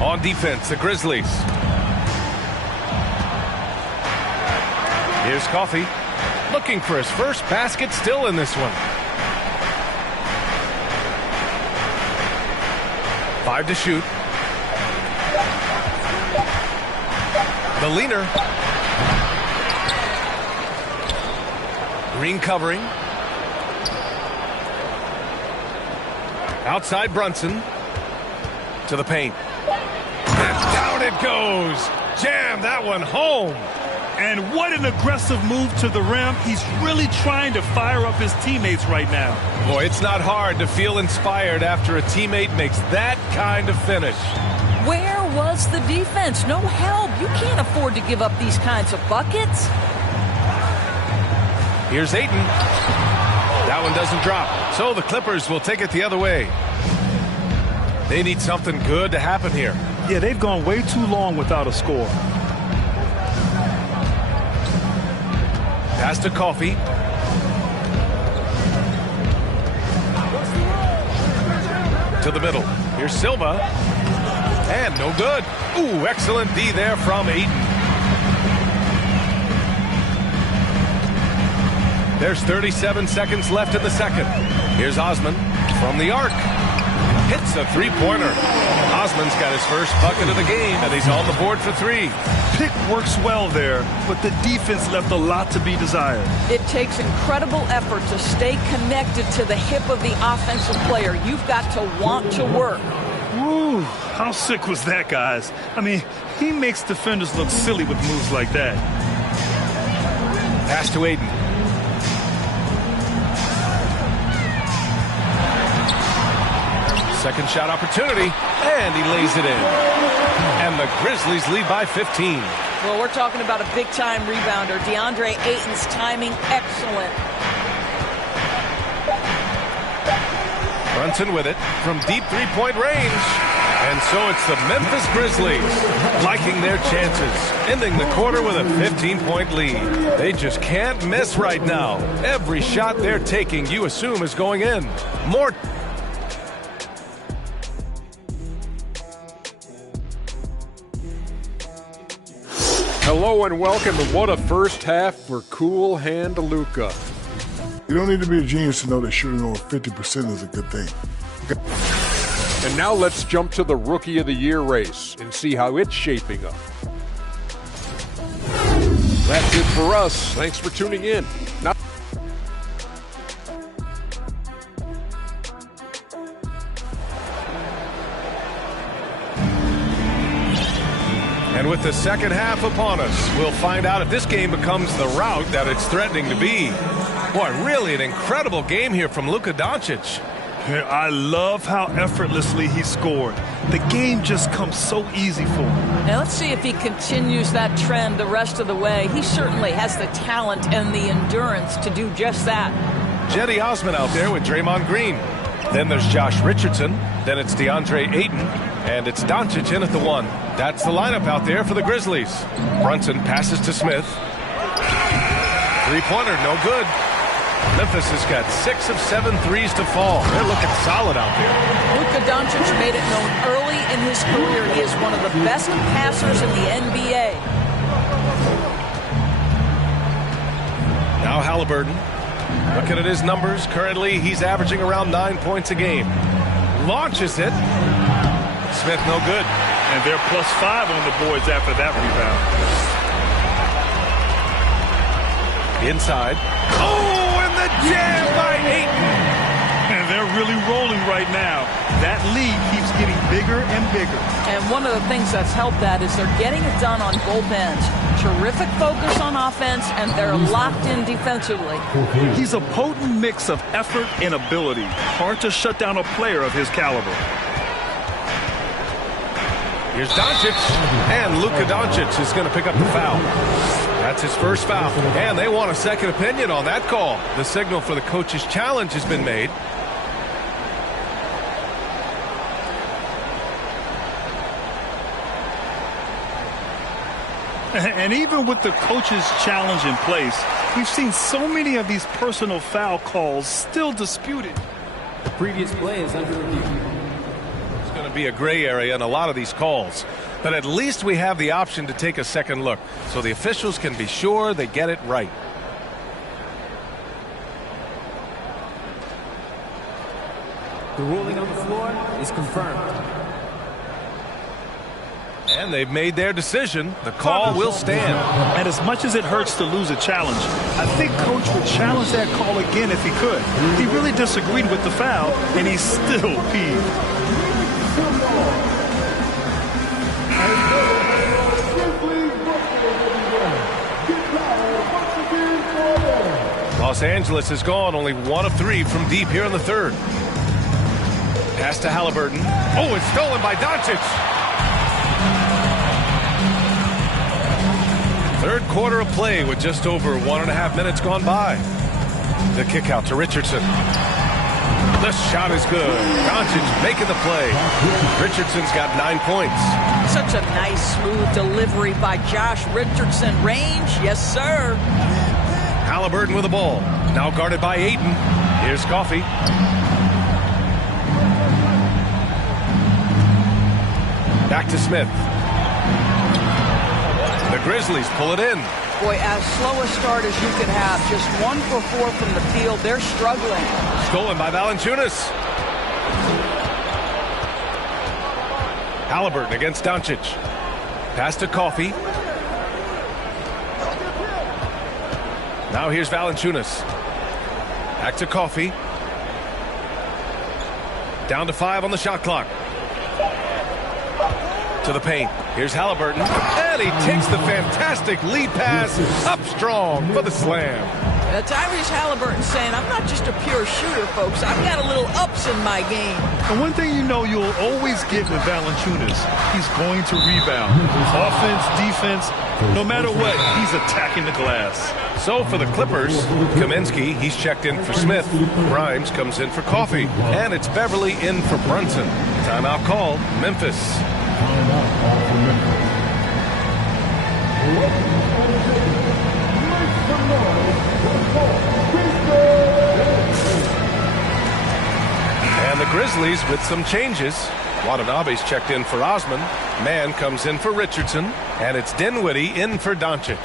On defense, the Grizzlies. Here's Coffey, looking for his first basket, still in this one. 5 to shoot. The leaner. Green covering. Outside Brunson. To the paint. And down it goes. Jam that one home. And what an aggressive move to the rim. He's really trying to fire up his teammates right now. Boy, it's not hard to feel inspired after a teammate makes that kind of finish. Where was the defense? No help. You can't afford to give up these kinds of buckets. Here's Ayton. That one doesn't drop. So the Clippers will take it the other way. They need something good to happen here. Yeah, they've gone way too long without a score. Pass to Coffey. To the middle. Here's Silva. And no good. Ooh, excellent D there from Ayton. There's 37 seconds left in the second. Here's Osman from the arc. Hits a three-pointer. Osman's got his first bucket of the game, and he's on the board for 3. Pick works well there, but the defense left a lot to be desired. It takes incredible effort to stay connected to the hip of the offensive player. You've got to want to work. Woo, how sick was that, guys? I mean, he makes defenders look silly with moves like that. Pass to Ayton. Second shot opportunity, and he lays it in. And the Grizzlies lead by 15. Well, we're talking about a big-time rebounder. DeAndre Ayton's timing, excellent. Brunson with it from deep three-point range. And so it's the Memphis Grizzlies liking their chances, ending the quarter with a 15-point lead. They just can't miss right now. Every shot they're taking, you assume, is going in. More. Hello and welcome to What a First Half for Cool Hand Luka. You don't need to be a genius to know that shooting over 50% is a good thing. And now let's jump to the Rookie of the Year race and see how it's shaping up. That's it for us. Thanks for tuning in. Now And with the second half upon us, we'll find out if this game becomes the rout that it's threatening to be. Boy, really an incredible game here from Luka Doncic. I love how effortlessly he scored. The game just comes so easy for him. Now let's see if he continues that trend the rest of the way. He certainly has the talent and the endurance to do just that. Jetty Osman out there with Draymond Green. Then there's Josh Richardson. Then it's DeAndre Ayton. And it's Doncic in at the 1. That's the lineup out there for the Grizzlies. Brunson passes to Smith. Three-pointer, no good. Memphis has got 6 of 7 threes to fall. They're looking solid out there. Luka Doncic made it known early in his career he is one of the best passers in the NBA. Now Halliburton. Looking at his numbers, currently he's averaging around 9 points a game. Launches it. Smith no good. And they're +5 on the boards after that rebound. Inside. Oh, and the jam by Ayton. And they're really rolling right now. That lead keeps getting bigger and bigger. And one of the things that's helped that is they're getting it done on both ends. Terrific focus on offense, and they're locked in defensively. He's a potent mix of effort and ability. Hard to shut down a player of his caliber. Here's Doncic, and Luka Doncic is going to pick up the foul. That's his first foul, and they want a second opinion on that call. The signal for the coach's challenge has been made. And even with the coach's challenge in place, we've seen so many of these personal foul calls still disputed. The previous play is under review. It's going to to be a gray area in a lot of these calls. But at least we have the option to take a second look, so the officials can be sure they get it right. The ruling on the floor is confirmed. And they've made their decision. The call will stand. And as much as it hurts to lose a challenge, I think Coach would challenge that call again if he could. He really disagreed with the foul, and he's still peeved. Los Angeles has gone only 1 of 3 from deep here in the third. Pass to Halliburton. Oh, it's stolen by Doncic. Third quarter of play with just over 1.5 minutes gone by. The kick out to Richardson. The shot is good. Doncic making the play. Richardson's got 9 points. Such a nice, smooth delivery by Josh Richardson. Range, yes, sir. Halliburton with the ball. Now guarded by Ayton. Here's Coffey. Back to Smith. The Grizzlies pull it in. Boy, as slow a start as you could have. Just 1 for 4 from the field. They're struggling. Stolen by Valanciunas. Halliburton against Doncic. Pass to Coffey. Now here's Valanciunas. Back to Coffey. Down to 5 on the shot clock. To the paint. Here's Halliburton. And he takes the fantastic lead pass up strong for the slam. Tyrese Halliburton saying, I'm not just a pure shooter, folks. I've got a little ups in my game. And one thing you know you'll always get with Valanciunas, he's going to rebound. Offense, defense, no matter what, he's attacking the glass. So for the Clippers, Kaminsky, he's checked in for Smith. Grimes comes in for Coffey. And it's Beverly in for Brunson. Timeout call, Memphis. And the Grizzlies with some changes. Watanabe's checked in for Osman. Mann comes in for Richardson. And it's Dinwiddie in for Doncic.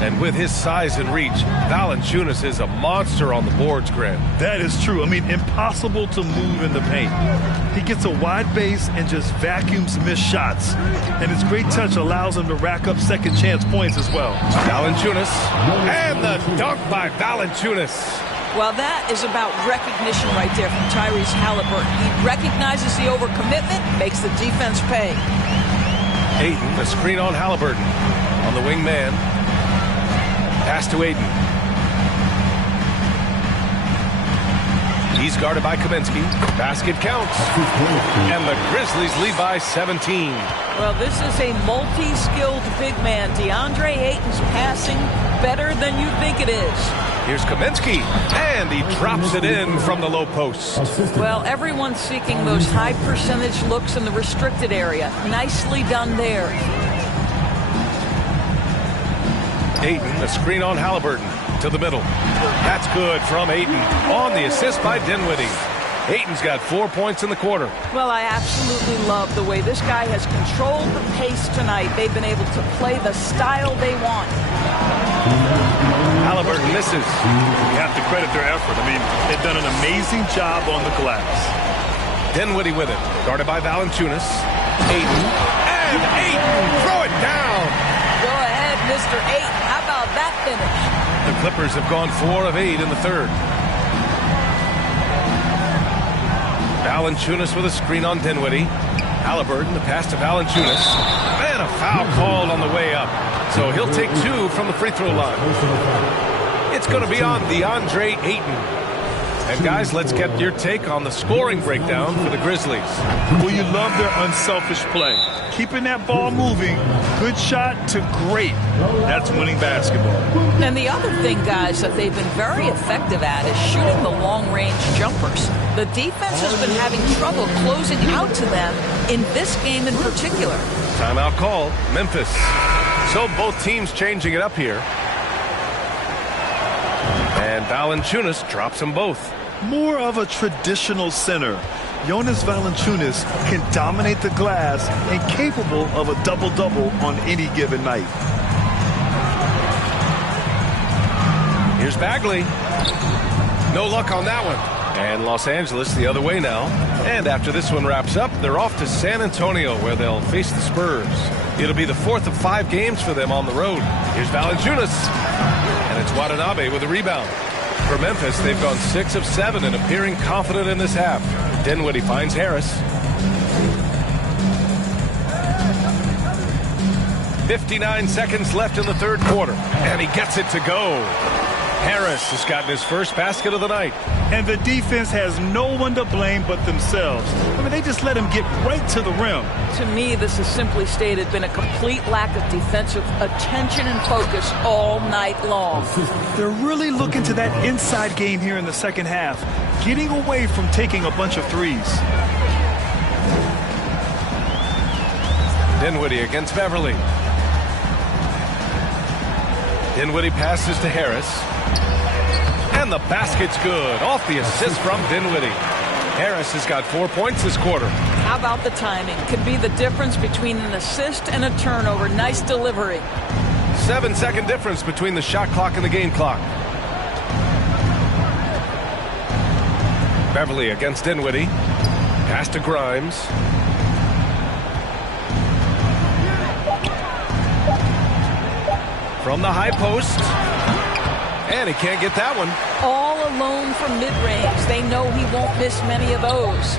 And with his size and reach, Valanciunas is a monster on the boards, Grant. That is true. I mean, impossible to move in the paint. He gets a wide base and just vacuums missed shots. And his great touch allows him to rack up second chance points as well. Valanciunas. And the dunk by Valanciunas. Well, that is about recognition right there from Tyrese Halliburton. He recognizes the overcommitment, makes the defense pay. Ayton, the screen on Halliburton. On the wing man. Pass to Ayton. He's guarded by Kaminsky. Basket counts. And the Grizzlies lead by 17. Well, this is a multi-skilled big man. DeAndre Ayton's passing better than you think it is. Here's Kaminsky. And he drops it in from the low post. Well, everyone's seeking those high percentage looks in the restricted area. Nicely done there. Ayton, the screen on Halliburton. To the middle. That's good from Ayton. On the assist by Dinwiddie. Ayton's got 4 points in the quarter. Well, I absolutely love the way this guy has controlled the pace tonight. They've been able to play the style they want. Halliburton misses. You have to credit their effort. I mean, they've done an amazing job on the glass. Dinwiddie with it. Guarded by Valanciunas. Ayton. And Ayton! Throw it down! Go ahead, Mr. Ayton. How about that finish? The Clippers have gone 4 of 8 in the third. Valanciunas with a screen on Dinwiddie. Halliburton, the pass to Valanciunas. And a foul called on the way up. So he'll take 2 from the free throw line. It's going to be on DeAndre Ayton. And guys, let's get your take on the scoring breakdown for the Grizzlies. Well, you love their unselfish play. Keeping that ball moving, good shot to great. That's winning basketball. And the other thing, guys, that they've been very effective at is shooting the long-range jumpers. The defense has been having trouble closing out to them in this game in particular. Timeout call, Memphis. So both teams changing it up here. And Valanciunas drops them both. more of a traditional center. Jonas Valanciunas can dominate the glass and capable of a double-double on any given night. Here's Bagley. No luck on that one. And Los Angeles the other way now. And after this one wraps up, they're off to San Antonio where they'll face the Spurs. It'll be the 4th of 5 games for them on the road. Here's Valanciunas. And it's Watanabe with a rebound. For Memphis, they've gone 6 of 7 and appearing confident in this half. Dinwiddie finds Harris. 59 seconds left in the third quarter. And he gets it to go. Harris has gotten his first basket of the night. And the defense has no one to blame but themselves. I mean, they just let him get right to the rim. To me, this has simply stated been a complete lack of defensive attention and focus all night long. They're really looking to that inside game here in the second half, getting away from taking a bunch of threes. Dinwiddie against Beverly. Dinwiddie passes to Harris. And the basket's good. Off the assist from Dinwiddie. Harris has got 4 points this quarter. How about the timing? Could be the difference between an assist and a turnover. Nice delivery. 7-second difference between the shot clock and the game clock. Beverly against Dinwiddie. Pass to Grimes. From the high post. And he can't get that one. All alone from mid-range. They know he won't miss many of those.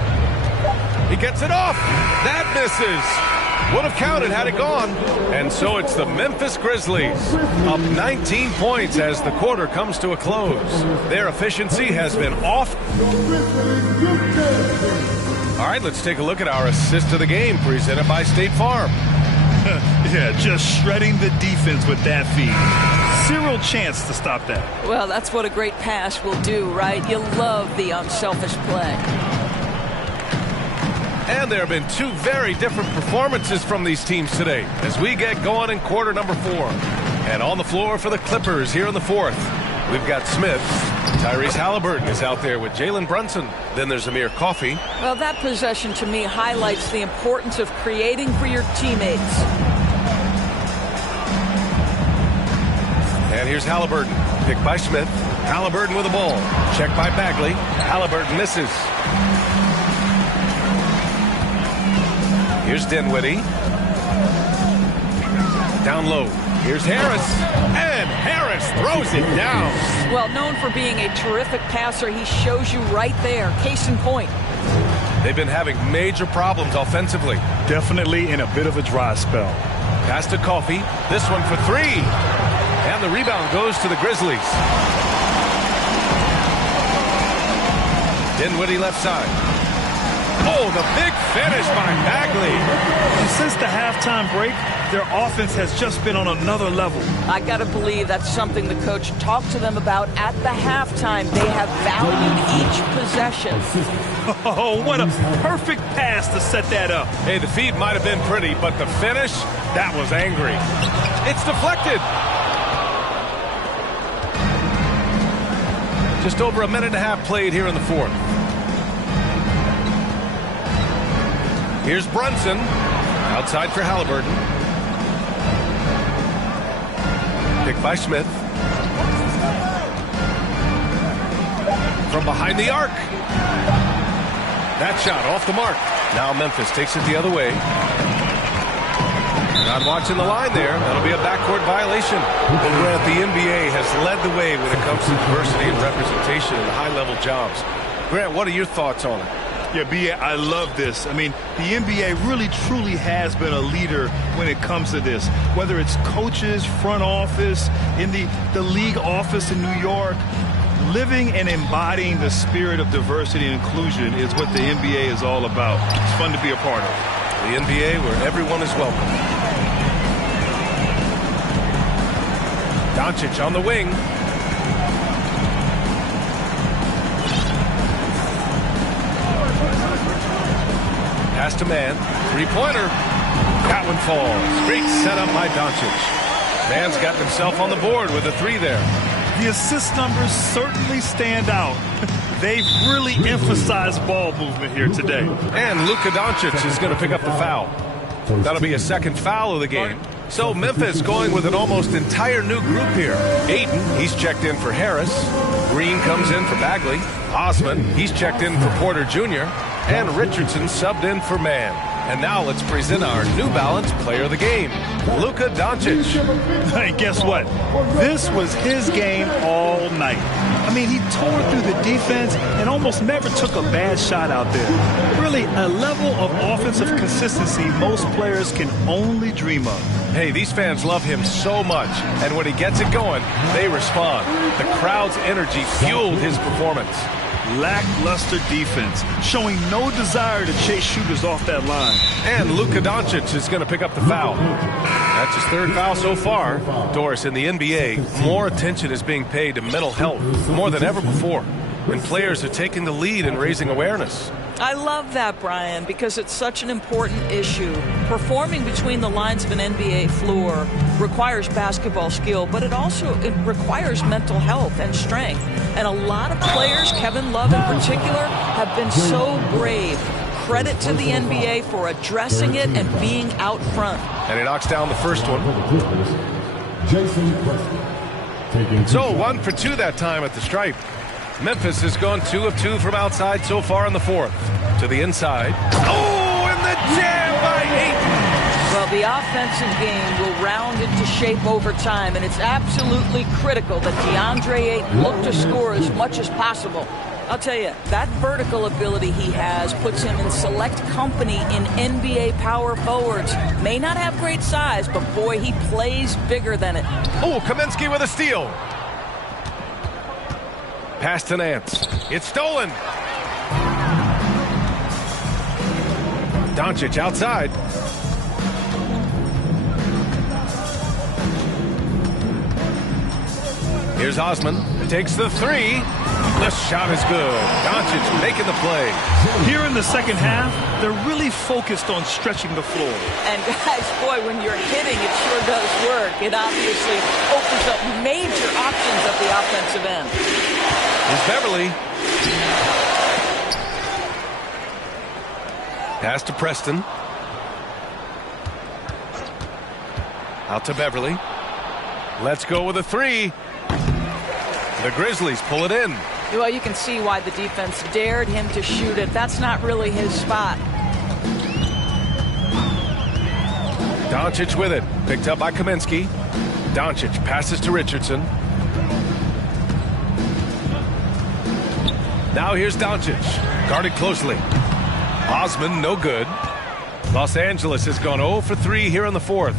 He gets it off. That misses. Would have counted had it gone. And so it's the Memphis Grizzlies up 19 points as the quarter comes to a close. Their efficiency has been off. All right, let's take a look at our assist of the game presented by State Farm. Yeah, just shredding the defense with that feed. Zero chance to stop that. Well, that's what a great pass will do, right? You love the unselfish play. And there have been 2 very different performances from these teams today as we get going in quarter number 4. And on the floor for the Clippers here in the 4th, we've got Smith. Tyrese Halliburton is out there with Jalen Brunson. Then there's Amir Coffey. Well, that possession to me highlights the importance of creating for your teammates. And here's Halliburton, picked by Smith. Halliburton with the ball. Checked by Bagley. Halliburton misses. Here's Dinwiddie. Down low. Here's Harris. And Harris throws it down. Well, known for being a terrific passer, he shows you right there. Case in point. They've been having major problems offensively. Definitely in a bit of a dry spell. Pass to Coffey. This one for 3. And the rebound goes to the Grizzlies. Dinwiddie left side. Oh, the big finish by Bagley. And since the halftime break, their offense has just been on another level. I got to believe that's something the coach talked to them about at the halftime. They have valued each possession. Oh, what a perfect pass to set that up. Hey, the feed might have been pretty, but the finish, that was angry. It's deflected. Just over a minute and a half played here in the 4th. Here's Brunson. Outside for Halliburton. Picked by Smith. From behind the arc. That shot off the mark. Now Memphis takes it the other way. Not watching the line there. That'll be a backcourt violation. Well, Grant, the NBA has led the way when it comes to diversity and representation in high-level jobs. Grant, what are your thoughts on it? Yeah, B.A., I love this. I mean, the NBA really, truly has been a leader when it comes to this. Whether it's coaches, front office, in the league office in New York, living and embodying the spirit of diversity and inclusion is what the NBA is all about. It's fun to be a part of. The NBA where everyone is welcome. Doncic on the wing. Pass to man. Three-pointer. That one falls. Great setup by Doncic. Man's got himself on the board with a 3 there. The assist numbers certainly stand out. They've really emphasized ball movement here today. And Luka Doncic is going to pick up the foul. That'll be a second foul of the game. So Memphis going with an almost entire new group here. Ayton, he's checked in for Harris. Green comes in for Bagley. Osman, he's checked in for Porter Jr. And Richardson subbed in for Mann. And now let's present our New Balance Player of the Game, Luka Doncic. Hey, guess what? This was his game all night. I mean, he tore through the defense and almost never took a bad shot out there. Really, a level of offensive consistency most players can only dream of. Hey, these fans love him so much, and when he gets it going, they respond. The crowd's energy fueled his performance. Lackluster defense, showing no desire to chase shooters off that line. And Luka Doncic is going to pick up the foul. That's his third foul so far. Doris, in the NBA, more attention is being paid to mental health more than ever before, and players are taking the lead in raising awareness. I love that, Brian, because it's such an important issue. Performing between the lines of an NBA floor requires basketball skill, but it requires mental health and strength. And a lot of players, Kevin Love in particular, have been so brave. Credit to the NBA for addressing it and being out front. And he knocks down the first one. So 1 for 2 that time at the stripe. Memphis has gone 2 of 2 from outside so far in the fourth. To the inside. Oh, and the jam by Ayton. Well, the offensive game will round into shape over time, and it's absolutely critical that DeAndre Ayton look to score as much as possible. I'll tell you, that vertical ability he has puts him in select company in NBA power forwards. May not have great size, but boy, he plays bigger than it. Oh, Kaminsky with a steal. Pass to Nance. It's stolen. Doncic outside. Here's Osman. Takes the three. The shot is good. Doncic making the play. Here in the second half, they're really focused on stretching the floor. And guys, boy, when you're hitting, it sure does work. It obviously opens up major options at the offensive end. Here's Beverly. Pass to Preston. Out to Beverly. Let's go with a three. The Grizzlies pull it in. Well, you can see why the defense dared him to shoot it. That's not really his spot. Doncic with it. Picked up by Kaminsky. Doncic passes to Richardson. Now here's Doncic. Guarded closely. Osman, no good. Los Angeles has gone 0 for 3 here in the fourth.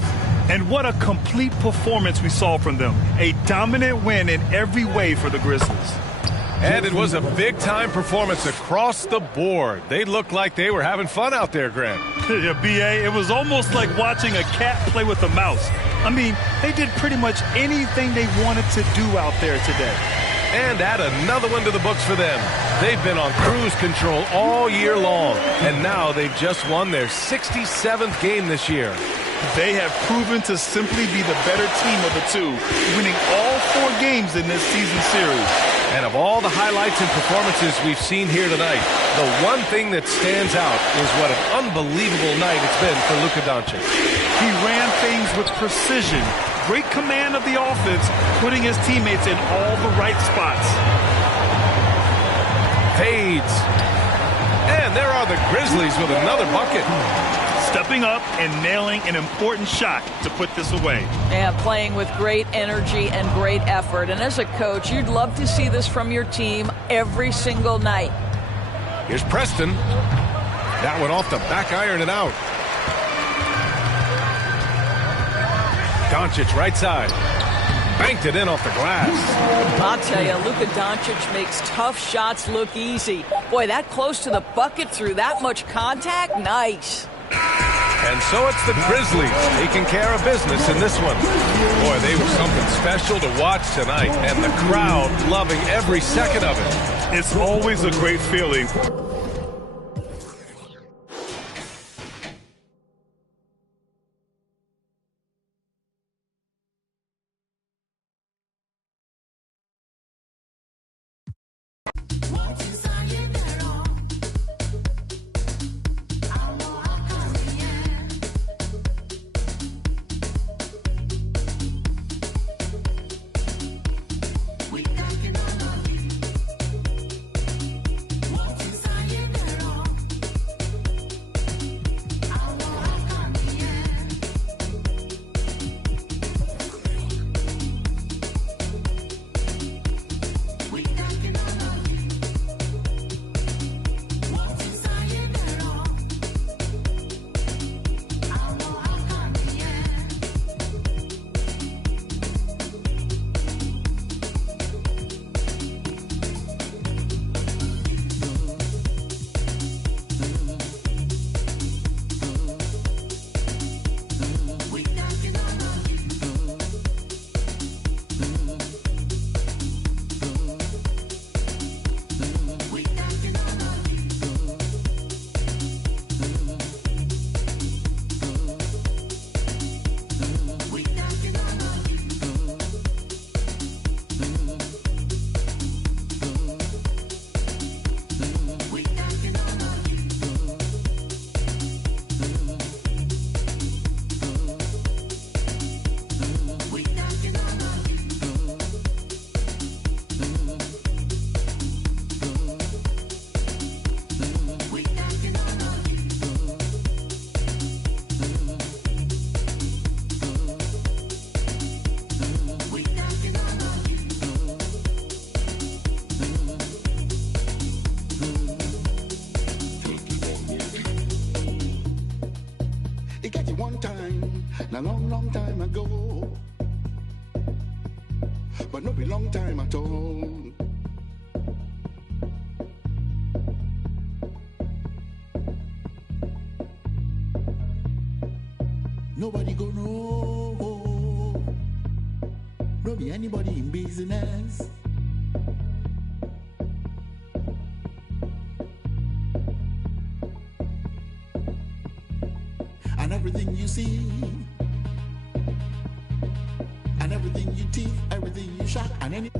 And what a complete performance we saw from them. A dominant win in every way for the Grizzlies. And it was a big-time performance across the board. They looked like they were having fun out there, Grant. Yeah, B.A., it was almost like watching a cat play with a mouse. I mean, they did pretty much anything they wanted to do out there today. And add another one to the books for them. They've been on cruise control all year long, and now they've just won their 67th game this year. They have proven to simply be the better team of the two, winning all 4 games in this season series. And of all the highlights and performances we've seen here tonight, the one thing that stands out is what an unbelievable night it's been for Luka Doncic. He ran things with precision, great command of the offense, putting his teammates in all the right spots. Fades. And there are the Grizzlies with another bucket. Stepping up and nailing an important shot to put this away. Yeah, playing with great energy and great effort. And as a coach, you'd love to see this from your team every single night. Here's Preston. That one off the back iron and out. Doncic right side. Banked it in off the glass. I'll tell you, Luka Doncic makes tough shots look easy. Boy, that close to the bucket through that much contact, nice. And so it's the Grizzlies taking care of business in this one. Boy, they were something special to watch tonight, and the crowd loving every second of it. It's always a great feeling. a long, long time ago. But no be long time at all. Nobody go know. No be anybody in business. And everything you see, and everything you teeth, everything you shot, and any